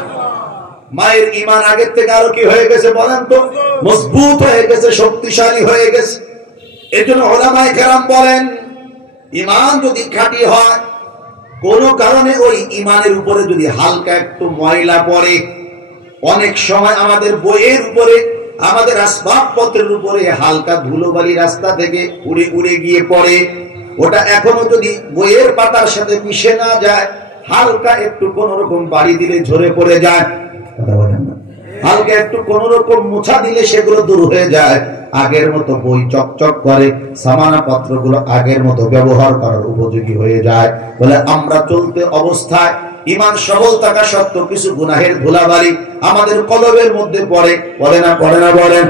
মায়ের ঈমান আগের থেকে আরো কি হয়ে গেছে বলেন তো? মজবুত হয়ে গেছে, শক্তিশালী হয়ে গেছে। এজন্য উলামায়ে কেরাম বলেন, ঈমান যদি খাঁটি হয়, কোন কারণে ওই ঈমানের উপরে যদি হালকা একটু ময়লা পড়ে, অনেক সময় আমাদের বইয়ের উপরে, আমাদের আসবাবপত্রের উপরে হালকা ধুলোবালি রাস্তা থেকে উড়ে উড়ে গিয়ে পড়ে, ওটা এখনো যদি বইয়ের পাতার সাথে মিশে না যায়, হালকা একটু কোন রকম বাড়ি দিলে ঝরে পড়ে যায়, হালকা একটু কোন রকম মোছা দিলে সেগুলো দূর হয়ে যায়, আগের মতো বই চকচক করে, সামানা পত্রগুলো আগের মতো ব্যবহার করার উপযোগী হয়ে যায়। বলে আমরা চলতে অবস্থায় ঈমান সবল থাকা সত্ত্বেও কিছু গুনাহের ধুলাবালি আমাদের কলবের মধ্যে পড়ে, পড়ে না পড়ে না বলেন?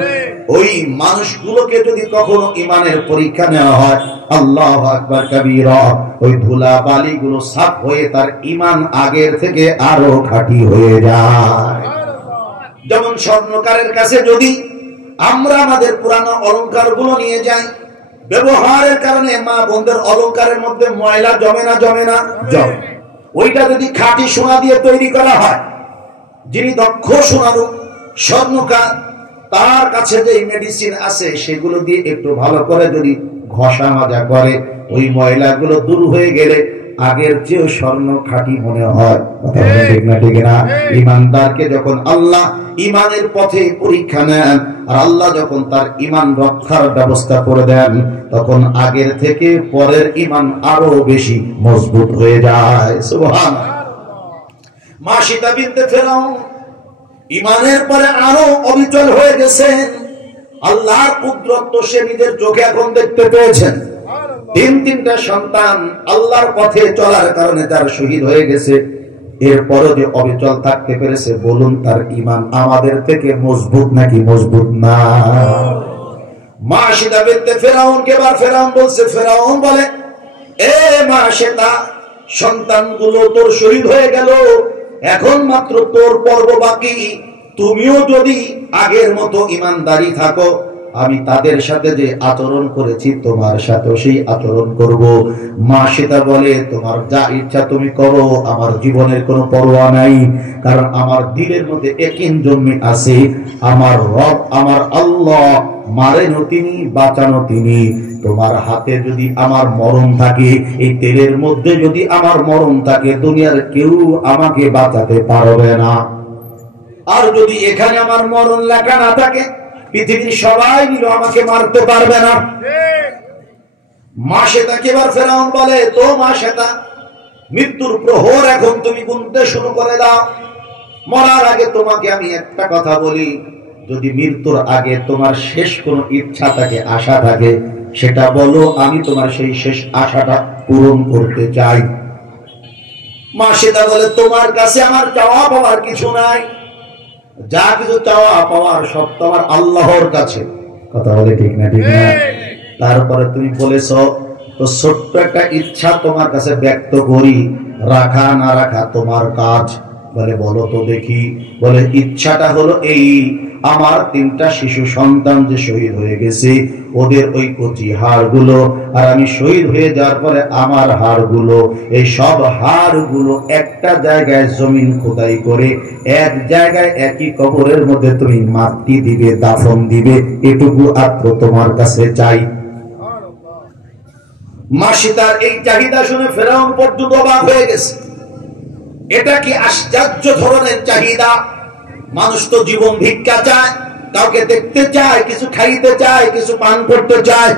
ওই মানুষগুলোকে যদি কখনো ঈমানের পরীক্ষা নেওয়া হয়, আল্লাহু আকবার কাবীরা, ওই ধুলাবালিগুলো সাফ হয়ে তার ঈমান আগের থেকে আরো খাঁটি হয়ে যায়। যেমন স্বর্ণকারের কাছে যদি আমরা আমাদের পুরানো অলংকার গুলো নিয়ে যাই, ব্যবহারের কারণে মা বোনদের অলংকারের মধ্যে ময়লা জমে না জমে না? জমে। ওইটা যদি খাঁটি সোনা দিয়ে তৈরি করা হয়, যিনি দক্ষ সোনারু স্বর্ণকার, তার কাছে যে মেডিসিন আছে সেগুলো দিয়ে একটু ভালো করে যদি ঘষা মাজা করে, ওই ময়লাগুলো দূর হয়ে গেলে আগের চেয়েও স্বর্ণ খাঁটি মনে হয়। ঠিক না? ঠিক না? ঈমানদারকে যখন আল্লাহ ঈমানের পথে পরীক্ষা নেন, আর আল্লাহ যখন তার ঈমান রক্ষার ব্যবস্থা করে দেন, তখন আগের থেকে পরের ঈমান আরো বেশি মজবুত হয়ে যায়। সুবহানাল্লাহ। মা সীতা বিনতে ফেরাউন ঈমানের পরে আরো অবিচল হয়ে গেছেন। আল্লাহর কুদরত তো সে নিজের চোখে এখন দেখতে পেয়েছেন। তিনটা সন্তান আল্লাহর পথে চলার কারণে তার শহীদ হয়ে গেছে, এরপরও যে অবিচল থাকতে পেরেছে, বলুন তার ঈমান আমাদের থেকে মজবুত নাকি মজবুত না? মা সীতা বিনতে ফেরাউনকে এবার ফেরাউন বলছে, ফেরাউন বলে, এ মা সীতা, সন্তানগুলো তোর শহীদ হয়ে গেল, এখন মাত্র তোর পর্ব বাকি। তুমিও যদি আগের মতো ঈমানদারি থাকো, আমি তাদের সাথে যে আচরণ করেছি তোমার সাথে সেই আচরণ করব। মা সীতা বলে, তোমার যা ইচ্ছা তুমি করো, আমার জীবনের কোনো পরোয়া নাই, কারণ আমার দিলের মধ্যে ইয়াকিন জন্মে আছে, আমার রব, আমার আল্লাহ মারেনও তিনি, বাঁচানো তিনি। তোমার হাতে যদি আমার মরণ থাকে, এই তেলের মধ্যে যদি আমার মরণ থাকে, দুনিয়ার কেউ আমাকে বাঁচাতে পারবে না। আর যদি এখানে আমার মরণ লেখা না থাকে, পৃথিবীর সবাই মিলে আমাকে মারতে পারবে না। মা সীতাকে এবার ফেরাউন বলে, তো মা সীতা, মৃত্যুর প্রহর এখন তুমি গুনতে শুরু করে দাও। মরার আগে তোমাকে আমি একটা কথা বলি, যদি মৃত্যুর আগে তোমার শেষ কোনো ইচ্ছা থাকে, আশা থাকে, সেটা বলো, আমি তোমার সেই শেষ আশাটা পূরণ করতে চাই। মা সীতা বলে, তোমার কাছে আমার চাওয়া পাওয়ার কিছু নাই, যা কিছু চাওয়া পাওয়ার সব তোমার আল্লাহর কাছে। কথা বলে ঠিক না? ঠিক না? তারপরে তুমি বলেছ, তো ছোট্ট একটা ইচ্ছা তোমার কাছে ব্যক্ত করি, রাখা না রাখা তোমার কাজ। বলে, বলো তো দেখি। বলে, ইচ্ছাটা হলো এই, আমার তিনটা শিশু সন্তান যে শহীদ হয়ে গেছে, ওদের ওই কচি হাড়গুলো, আর আমি শহীদ হয়ে যাওয়ার পরে আমার হাড়গুলো, এই সব হাড়গুলো একটা জায়গায় জমিন খোদাই করে এক জায়গায় একই কবরের মধ্যে তুমি মাটি দিবে, দাফন দিবে, এটুকু আত্ম তোমার কাছে চাই। মা সীতার এই চাহিদা শুনে ফেরাউন পর্যন্ত অবাক হয়ে গেছে। এটা কি আশ্চর্য ধরনের চাহিদা! মানুষ তো জীবন ভিক্ষা চায়, কাউকে দেখতে চায়, কিছু খাইতে চায়, কিছু পান করতে চায়।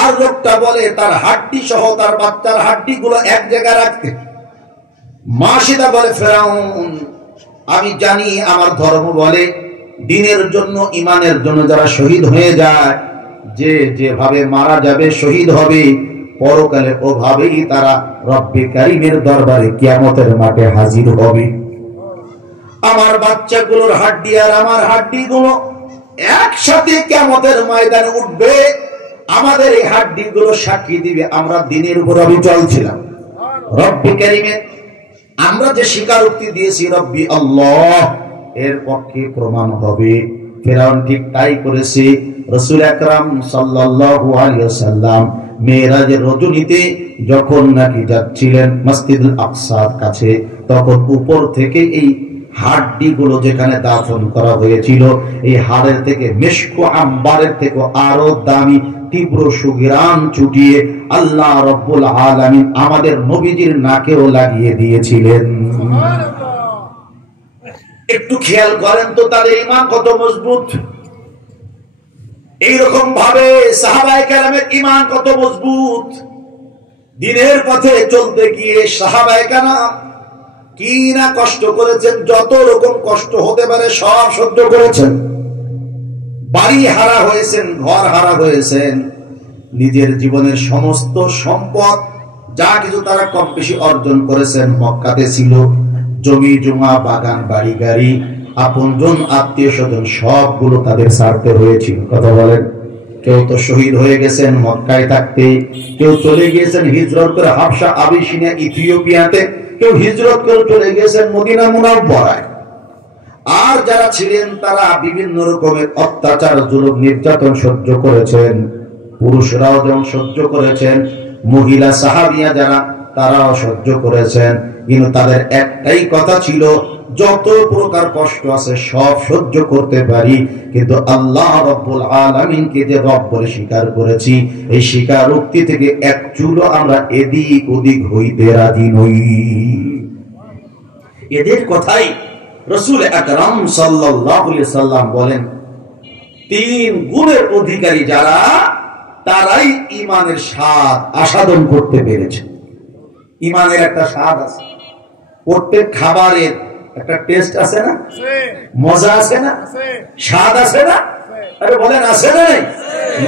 আর লোকটা বলে তার হাড্ডি সহ তার বাচ্চার হাড্ডি গুলো এক জায়গায় রাখতে। মা সীতা বলে, ফেরাউন, আমি জানি আমার ধর্ম বলে দ্বীনের জন্য, ঈমানের জন্য যারা শহীদ হয়ে যায়, যে যেভাবে মারা যাবে, শহীদ হবে, পরকালে ওভাবেই তারা রব্বে কারীমের দরবারে কিয়ামতের মাঠে হাজির হবে। আমার বাচ্চাগুলোর হাড্ডি আর আমার হাড্ডিগুলো একসাথে কিয়ামতের ময়দানে উঠবে। আমাদের এই হাড্ডিগুলো সাক্ষী দিবে আমরা দিনের উপর অবিচল ছিলাম। রব্বে কারীমে আমরা যে স্বীকারোক্তি দিয়েছি রব্বি আল্লাহ, এর পক্ষে প্রমাণ হবে। ফিরআউন ঠিক তাই করেছে। রাসূল আকরাম সাল্লাল্লাহু আলাইহি ওয়াসাল্লাম মেরাজের রজনীতে যখন নাকি যাচ্ছিলেন মসজিদুল আকসার কাছে, তখন উপর থেকে এই হাড্ডিগুলো যেখানে দাফন করা হয়েছিল, এই হাড়ের থেকে মিশকু আম্বারের থেকে আরো দামি তীব্র সুঘ্রাণ ছুটিয়ে আল্লাহ রাব্বুল আলামিন আমাদের নবীজির নাকেও লাগিয়ে দিয়েছিলেন। একটু খেয়াল করেন তো তাদের ঈমান কত মজবুত। এইরকম ভাবে সাহাবায়ে কেরামের ঈমান কত মজবুত। দ্বীনের পথে চলতে গিয়ে সাহাবায়ে কেরাম কি না কষ্ট করেছেন, যত রকম কষ্ট হতে পারে সব সহ্য করেছেন। বাড়ি হারা হয়েছেন, ঘর হারা হয়েছেন, নিজের জীবনের সমস্ত সম্পদ যা কিছু তারা কম বেশি অর্জন করেছেন মক্কাতে ছিল, জমি জমা বাগান বাড়ি গাড়ি আপনজন আত্মীয় স্বজন সবগুলো তাদের ছাড়তে হয়েছিল। কথা বলেন, কেউ তো শহীদ হয়ে গেছেন মক্কায় থাকতে, কেউ চলে গিয়েছেন হিজরত করে হাবশা আবিসিনিয়া ইথিওপিয়াতে, কেউ হিজরত করে চলে গিয়েছেন মদিনা মুনাওয়ারায়। আর যারা ছিলেন তারা বিভিন্ন রকমের অত্যাচার জুলুম নির্যাতন সহ্য করেছেন। পুরুষরাও যেমন সহ্য করেছেন, মহিলা সাহাবিয়া যারা তারাও সহ্য করেছেন। কিন্তু তাদের একটাই কথা ছিল, যত প্রকার কষ্ট আছে সব সহ্য করতে পারি, কিন্তু আল্লাহ রাব্বুল আলামিনকে যে রব বলে স্বীকার করেছি, এই স্বীকারোক্তি থেকে এক চুলও আমরা এদিক ওদিক হইতে রাজি নই। এদের কথাই রাসূল আকরাম সাল্লাল্লাহু আলাইহি সাল্লাম বলেন, তিন গুণের অধিকারী যারা, তারাই ঈমানের স্বাদ আস্বাদন করতে পেরেছে। ঈমানের একটা স্বাদ আছে, প্রত্যেক খাবারের একটা টেস্ট আছে না, মজা আছে না, স্বাদ আছে না? আরে বলেন আছে না?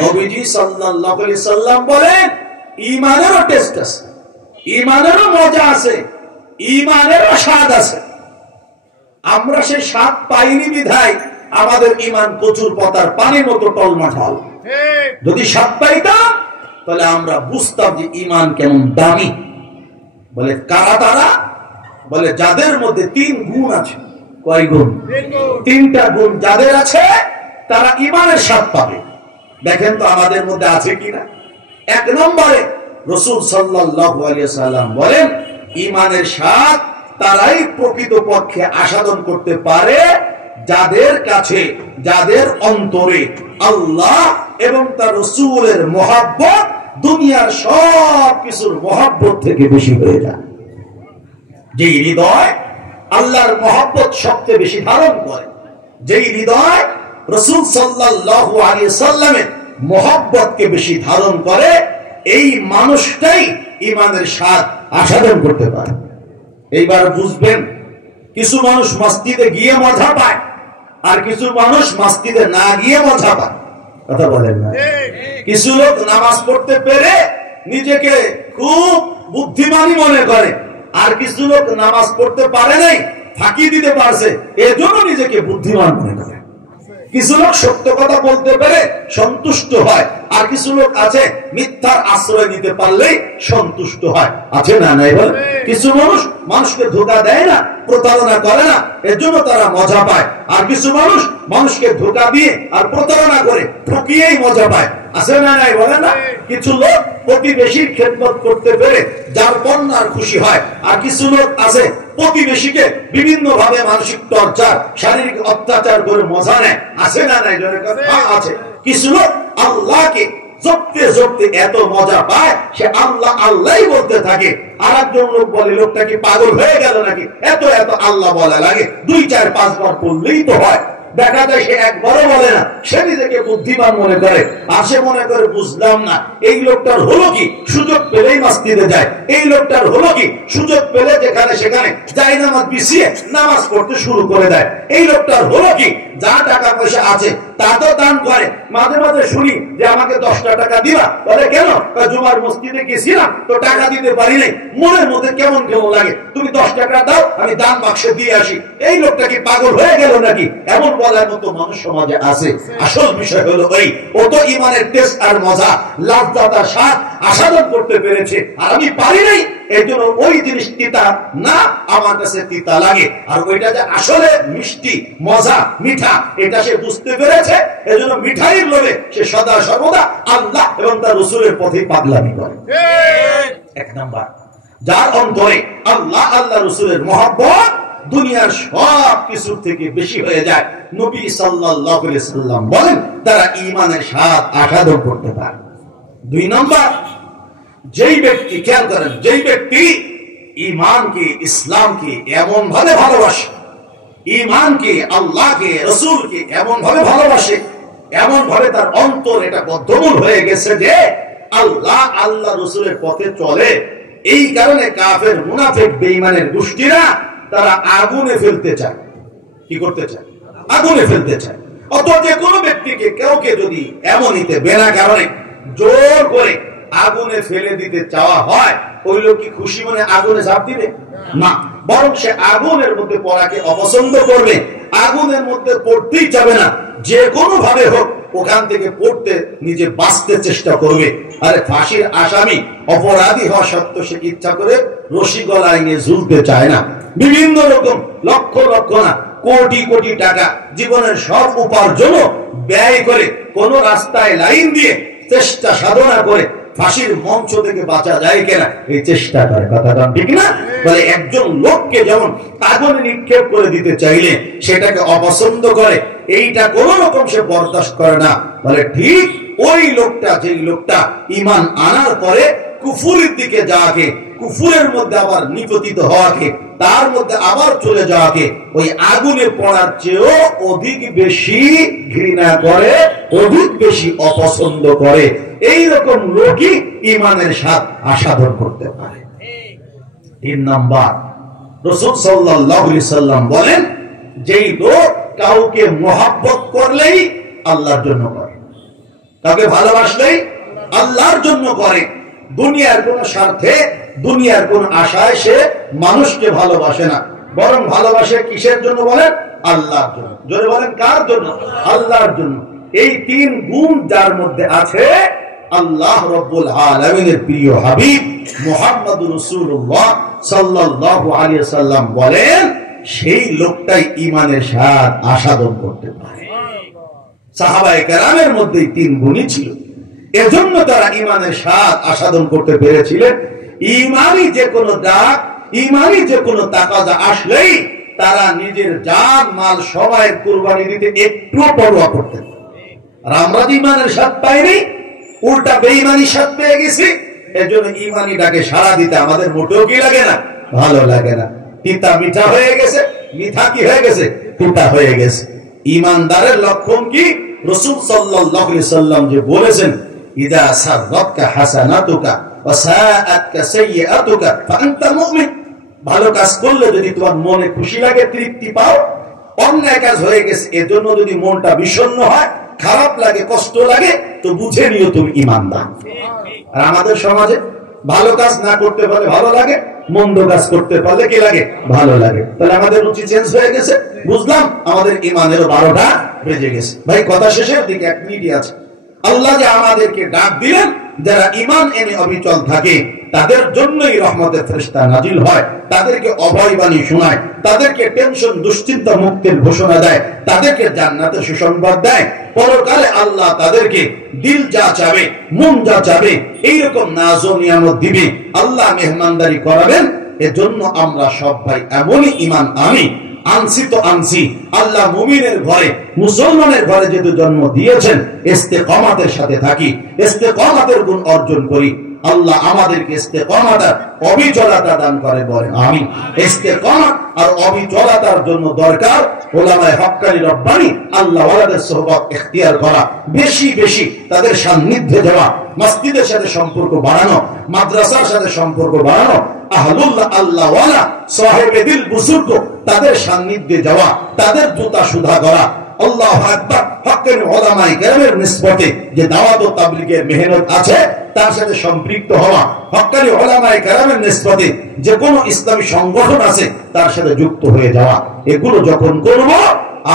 নবীজি সাল্লাল্লাহু আলাইহি সাল্লাম বলেন ঈমানেরও টেস্ট আছে, ঈমানেরও মজা আছে, ঈমানেরও স্বাদ আছে। আমরা সেই স্বাদ পাইনি বিধায় আমাদের ঈমান কচুর পাতার পানির মতো টলমাটল। যদি স্বাদ পাইতাম তাহলে আমরা বুঝতাম যে ঈমান কেমন দামি। বলে কারা তারা? বলে যাদের মধ্যে তিন গুণ আছে। কয় গুণ? তিনটা গুণ যাদের আছে তারা ঈমানের স্বাদ পাবে। দেখেন তো আমাদের মধ্যে আছে কিনা। এক নম্বরে রাসূল সাল্লাল্লাহু আলাইহি সাল্লাম বলেন, ঈমানের স্বাদ তারাই প্রকৃতপক্ষে আস্বাদন করতে পারে যাদের কাছে, যাদের অন্তরে আল্লাহ এবং তার রাসূলের মহব্বত দুনিয়ার সব কিছুর মহব্বত থেকে বেশি হয়ে যায়। যেই হৃদয় আল্লাহর মহব্বত সবচেয়ে বেশি ধারণ করে, যেই হৃদয় রাসূল সাল্লাল্লাহু আলাইহি সাল্লামের মহব্বতকে বেশি ধারণ করে, এই মানুষটাই ঈমানের স্বাদ আস্বাদন করতে পারে। এইবার বুঝবেন, কিছু মানুষ মসজিদে গিয়ে মজা পায়, আর কিছু মানুষ মসজিদে না গিয়ে মজা পায়। কথা বলেন না? কিছু লোক নামাজ পড়তে পেরে নিজেকে খুব বুদ্ধিমানী মনে করে, আর কিছু লোক নামাজ পড়তে পারে নাই, ফাঁকি দিতে পারছে, এজন্য নিজেকে বুদ্ধিমান মনে করে। কিছু লোক সত্য কথা বলতে পেরে সন্তুষ্ট হয়, আর কিছু লোক আছে মিথ্যার আশ্রয় নিতে পারলেই সন্তুষ্ট হয়। আছে না? নাই বলে? কিছু মানুষ মানুষকে ধোঁকা দেয় না, প্রতারণা করে না, এর জন্য তারা মজা পায়। আর কিছু মানুষ মানুষকে ধোঁকা দিয়ে আর প্রতারণা করে ঠকিয়েই মজা পায়। আছে না? নাই বলে না? কিছু লোক প্রতিবেশীর খেদমত করতে পেরে যার কন্যার খুশি হয়, আর কিছু লোক আছে প্রতিবেশীকে বিভিন্ন ভাবে মানসিক টর্চার, শারীরিক অত্যাচার করে মজা নেয়। আছে না? নাই? আছে। কিছু লোক আল্লাহকে জপতে জপতে এত মজা পায়, সে আল্লাহ আল্লাহই বলতে থাকে। আর একজন লোক বলে, লোকটা কি পাগল হয়ে গেল নাকি, এত এত আল্লাহ বলা লাগে, 2, 4, 5 বার বললেই তো হয়। দেখা যায় সে একবারও বলে না, সে নিজেকে বুদ্ধিমান মনে করে, আর সে মনে করে বুঝলাম না এই লোকটার হলো কি, সুযোগ পেলেই মসজিদে যায়। এই লোকটার হলো কি, সুযোগ পেলে যেখানে সেখানে জায়নামাজ বিছিয়ে নামাজ পড়তে শুরু করে দেয়। এই লোকটার হলো কি, যা টাকা পয়সা আছে তা তো দান করে। মাঝে মাঝে শুনি যে আমাকে 10টা টাকা দিবা, বলে কেন? জুমার মসজিদে গেছিলাম তো টাকা দিতে পারি নাই, মনের মধ্যে কেমন কেমন লাগে, তুমি 10 টাকা দাও আমি দান বাক্সে দিয়ে আসি। এই লোকটা কি পাগল হয়ে গেল নাকি? এমন বলার মতো মানুষ সমাজে আছে। আসল বিষয় হলো ওই ও তো ইমানের টেস্ট আর মজা, লাজ্জাত আর স্বাদ আস্বাদন করতে পেরেছে, আর আমি পারি নাই। এই জন্য ওই জিনিস তিতা না, আমার কাছে তিতা লাগে। আর ওইটা যে আসলে মিষ্টি, মজা, মিঠা, এটা সে বুঝতে পেরেছে। এই জন্য মিঠাইয়ের লোভে সে সদা সর্বদা আল্লাহ এবং তার রাসূলের পথে পাগলামি করে। এক নাম্বার, যার অন্তরে আল্লাহ আল্লাহ রাসূলের মহব্বত দুনিয়ার সব কিছুর থেকে বেশি হয়ে যায়, নবী সাল্লাল্লাহু আলাইহি সাল্লাম বলেন তারা ঈমানের স্বাদ আস্বাদন করতে পারে। 2 নম্বর, যেই ব্যক্তি, খেয়াল করেন, যেই ব্যক্তি ঈমানকে, ইসলামকে এমন ভাবে ভালোবাসে, ঈমানকে, আল্লাহকে, রাসূলকে এমন ভাবে ভালোবাসে, এমন ভাবে তার অন্তর এটা বদ্ধমূল হয়ে গেছে যে আল্লাহ আল্লাহ রাসূলের পথে চলে, এই কারণে কাফের, মুনাফিক, বেঈমানের গোষ্ঠীরা তারা আগুনে ফেলতে চায়। কি করতে চায়? আগুনে ফেলতে চায়। অত যে কোনো ব্যক্তিকে, কাউকে যদি এমনিতে বিনা কারণে জোর করে আগুনে ফেলে দিতে চাওয়া হয়, ওই লোক কি খুশি মনে আগুনে ঝাঁপ দিবে? না, বরং সে আগুনের মধ্যে পড়াকে অপছন্দ করবে, আগুনের মধ্যে পড়তেই চাবে না, যে কোনো ভাবে হোক ওখান থেকে পড়তে নিজে বাঁচতে চেষ্টা করবে। আরে ফাঁসির আসামি, অপরাধী হওয়া সত্ত্বেও সে ইচ্ছা করে রশি গলায় নিয়ে ঝুলতে চায় না। বিভিন্ন রকম লক্ষ লক্ষ না কোটি কোটি টাকা জীবনের সব উপার্জন ব্যয় করে কোন রাস্তায় লাইন দিয়ে চেষ্টা সাধনা করে ফাঁসির মঞ্চ থেকে বাঁচা যায় কিনা এই চেষ্টা করে। কথাটা ঠিক না? বলে একজন লোককে যেমন আগুনে নিক্ষেপ করে দিতে চাইলে সেটাকে অপছন্দ করে, এইটা কোন রকম সে বরদাস্ত করে না। বলে ঠিক ওই লোকটা, যেই লোকটা ঈমান আনার পরে কুফুরের দিকে যাওয়াকে, কুফুরের মধ্যে আবার নিপতিত হওয়াকে, তার মধ্যে আবার চলে যাওয়াকে ওই আগুনে পড়ার চেয়েও অধিক বেশি ঘৃণা করে, অধিক বেশি অপছন্দ করে। এই রকম লোকই ঈমানের স্বাদ আস্বাদন করতে পারে। 3 নাম্বার, রাসূল সাল্লাল্লাহু আলাইহি সাল্লাম বলেন যেই লোক কাউকে মহব্বত করলেই আল্লাহর জন্য করে, কাউকে ভালোবাসলেই আল্লাহর জন্য করে, দুনিয়ার কোন স্বার্থে, দুনিয়ার কোন আশায় সে মানুষকে ভালোবাসে না, বরং ভালোবাসে কিসের জন্য বলেন? আল্লাহর জন্য। জোরে বলেন কার জন্য? আল্লাহর জন্য। এই 3 গুণ যার মধ্যে আছে, আল্লাহ রাব্বুল আলামিনের প্রিয় হাবিব মুহাম্মদুর রাসূলুল্লাহ সাল্লাল্লাহু আলাইহি সাল্লাম বলেন সেই লোকটাই ঈমানের স্বাদ আস্বাদন করতে পারে। সাহাবায়ে কেরামের মধ্যে 3 গুণই ছিল, এজন্য তারা ঈমানের স্বাদ আস্বাদন করতে পেরেছিলেন। ঈমানি যে কোনো ডাক, ঈমানি যে কোনো তাকাজা আসলেই তারা নিজের জান মাল সবাই কুরবানি দিতে একটু পরোয়া করতেন। আর আমরা যে ঈমানের স্বাদ পাইনি, উল্টা বেঈমানি স্বাদ পেয়ে গেছি, এজন্য ঈমানি ডাকে সাড়া দিতে আমাদের মোটেও কি লাগে না? ভালো লাগে না। তিতা মিঠা হয়ে গেছে, মিঠা কি হয়ে গেছে? তিতা হয়ে গেছে। ঈমানদারের লক্ষণ কি? রাসূল সাল্লাল্লাহু আলাইহি সাল্লাম যে বলেছেন, ইদা সাররাতকা হাসানাতুকা ওয়া সাআতকা সাইয়্যাতুকা ফাআনতা মুমিন। ভালো কাজ করলে যদি তোমার মনে খুশি লাগে, তৃপ্তি পাও, অন্যায় কাজ হয়ে গেছে এজন্য যদি মনটা বিষণ্ণ হয়, খারাপ লাগে, কষ্ট লাগে, তো বুঝে নিও তুমি ঈমানদার। আর আমাদের সমাজে ভালো কাজ না করতে পারলে ভালো লাগে, মন্দ কাজ করতে পারলে কি লাগে? ভালো লাগে। তাহলে আমাদের রুচি চেঞ্জ হয়ে গেছে, বুঝলাম আমাদের ঈমানের 12টা বেজে গেছে। ভাই কথা শেষের দিকে 1 মিনিট আছে। আল্লাহ যে আমাদেরকে ডাক দিলেন, যারা ঈমান এনে অবিচল থাকে তাদের জন্যই রহমতের ফেরেশতা নাজিল হয়, তাদেরকে অভয় বাণী শোনায়, তাদেরকে টেনশন দুশ্চিন্তা মুক্তির ঘোষণা দেয়, তাদেরকে জান্নাতের সুসংবাদ দেয়। পরকালে আল্লাহ তাদেরকে দিল যা চাবে, মন যা চাবে এইরকম নাজ ও নিয়ামত দিবে, আল্লাহ মেহমানদারি করাবেন। এজন্য আমরা সব ভাই এমনই ঈমান আনছি তো আনছি। আল্লাহ মুমিনের ঘরে, মুসলমানের ঘরে যেহেতু জন্ম দিয়েছেন, ইস্তেকামাতের সাথে থাকি, ইস্তেকামাতের গুণ অর্জন করি। আল্লাহ আমাদেরকে ইস্তেকামাত, অবিচলতা দান করে, বলে আমিন। ইস্তেকামাত আর অবিচলতার জন্য দরকার উলামায়ে হক্কানি রব্বানি আল্লাহ ওয়ালাদের সোহবত ইখতিয়ার করা, বেশি বেশি তাদের সান্নিধ্যে যাওয়া, মসজিদের সাথে সম্পর্ক বাড়ানো, মাদ্রাসার সাথে সম্পর্ক বাড়ানো, আহলুল্লাহ আল্লাহ ওয়ালা সাহেবে দিল বুজুর্গ তাদের সান্নিধ্যে যাওয়া, তাদের জুতা সুধা করা, আল্লাহু আকবার। হকের উলামায়ে কেরামের নিসবতে যে দাওয়াত ও তাবলীগের মেহনত আছে তার সাথে সম্পৃক্ত হওয়া, হক্কানি উলামায়ে কেরামের নিসবতে যে কোনো ইসলামী সংগঠন আছে তার সাথে যুক্ত হয়ে যাওয়া, এগুলো যখন করব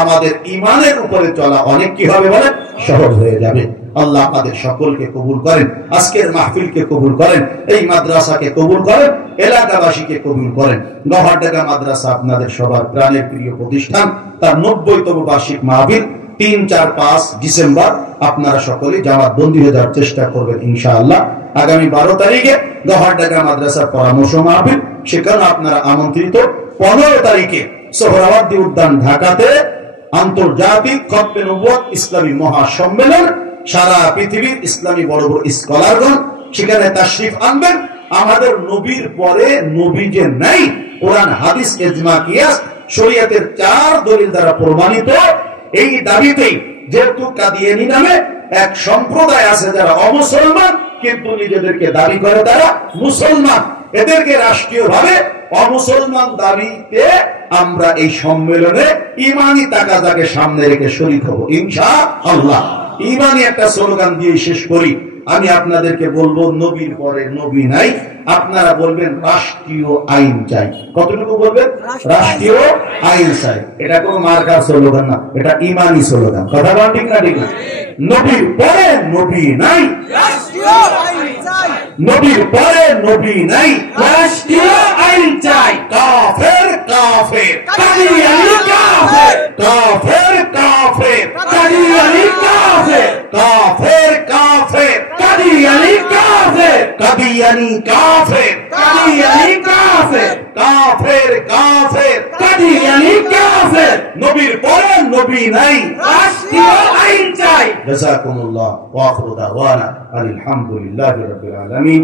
আমাদের ঈমানের উপরে চলা অনেক কি হবে বলেন, সহজ হয়ে যাবে। আল্লাহ আমাদের সকলকে কবুল করেন, আজকের মাহফিলকে কবুল করেন, এই মাদ্রাসাকে কবুল করেন, এলাকাবাসীকে কবুল করেন। গহরডাঙ্গা মাদ্রাসা আপনাদের সবার প্রাণের প্রিয় প্রতিষ্ঠান, তার 90তম বার্ষিক মাহফিল 3, 4, 5 ডিসেম্বর আপনারা সকলে জামাত বন্দী হয়ে যাওয়ার চেষ্টা করবেন ইনশাআল্লাহ। আগামী 12 তারিখে গহরডাঙ্গা মাদ্রাসার পরামর্শ মাহফিল, সেখানে আপনারা আমন্ত্রিত। 15 তারিখে সোহরাওয়ার্দী উদ্যান ঢাকাতে আন্তর্জাতিক খতমে নবুয়ত ইসলামী মহাসম্মেলন, সারা পৃথিবীর ইসলামী বড় বড় স্কলারগণ সেখানে তাশরিফ আনবেন। আমাদের নবীর পরে নবী যে নাই, কোরআন হাদিস ইজমা কিয়াস শরীয়তের 4 দলিল দ্বারা প্রমাণিত, এই দাবিতেই যেহেতু কাদিয়ানী নামে এক সম্প্রদায় আছে যারা অমুসলমান কিন্তু নিজেদেরকে দাবি করে তারা মুসলমান, এদেরকে রাষ্ট্রীয়ভাবে অমুসলমান দাবিতে আমরা এই সম্মেলনে ঈমানি তাকাজাকে সামনে রেখে শরীক হব ইনশাআল্লাহ। ঈমানি একটা স্লোগান দিয়ে শেষ করি। আমি আপনাদেরকে বলবো নবীর পরে নবী নাই, আপনারা বলবেন রাষ্ট্রীয় আইন চাই। কতটুকু বলবেন? রাষ্ট্রীয় আইন চাই। এটা কোনো মার্কার স্লোগান না, এটা ঈমানি স্লোগান। কথা বল ঠিক না? ঠিক না? নবীর পরে নবী নাই, রাষ্ট্রীয় আইন চাই। নবীর পরে নবী নাই, রাষ্ট্রীয় আইন চাই। কাফের কাফের কাদিয়ানী কাফের, কাফের কাফের কাদিয়ানী কাফের, কাফের কাফের কাদিয়ানী কাফের, কাদিয়ানী কাফের কাদিয়ানী কাফের, কাফের কাফের কাদিয়ানী কাফের। নবীর পরে নবী নাই, রাষ্ট্রীয় আইন চাই। জাযাকুমুল্লাহ ওয়া আখিরু দাওয়ানা আলহামদুলিল্লাহি রাব্বিল আলামিন।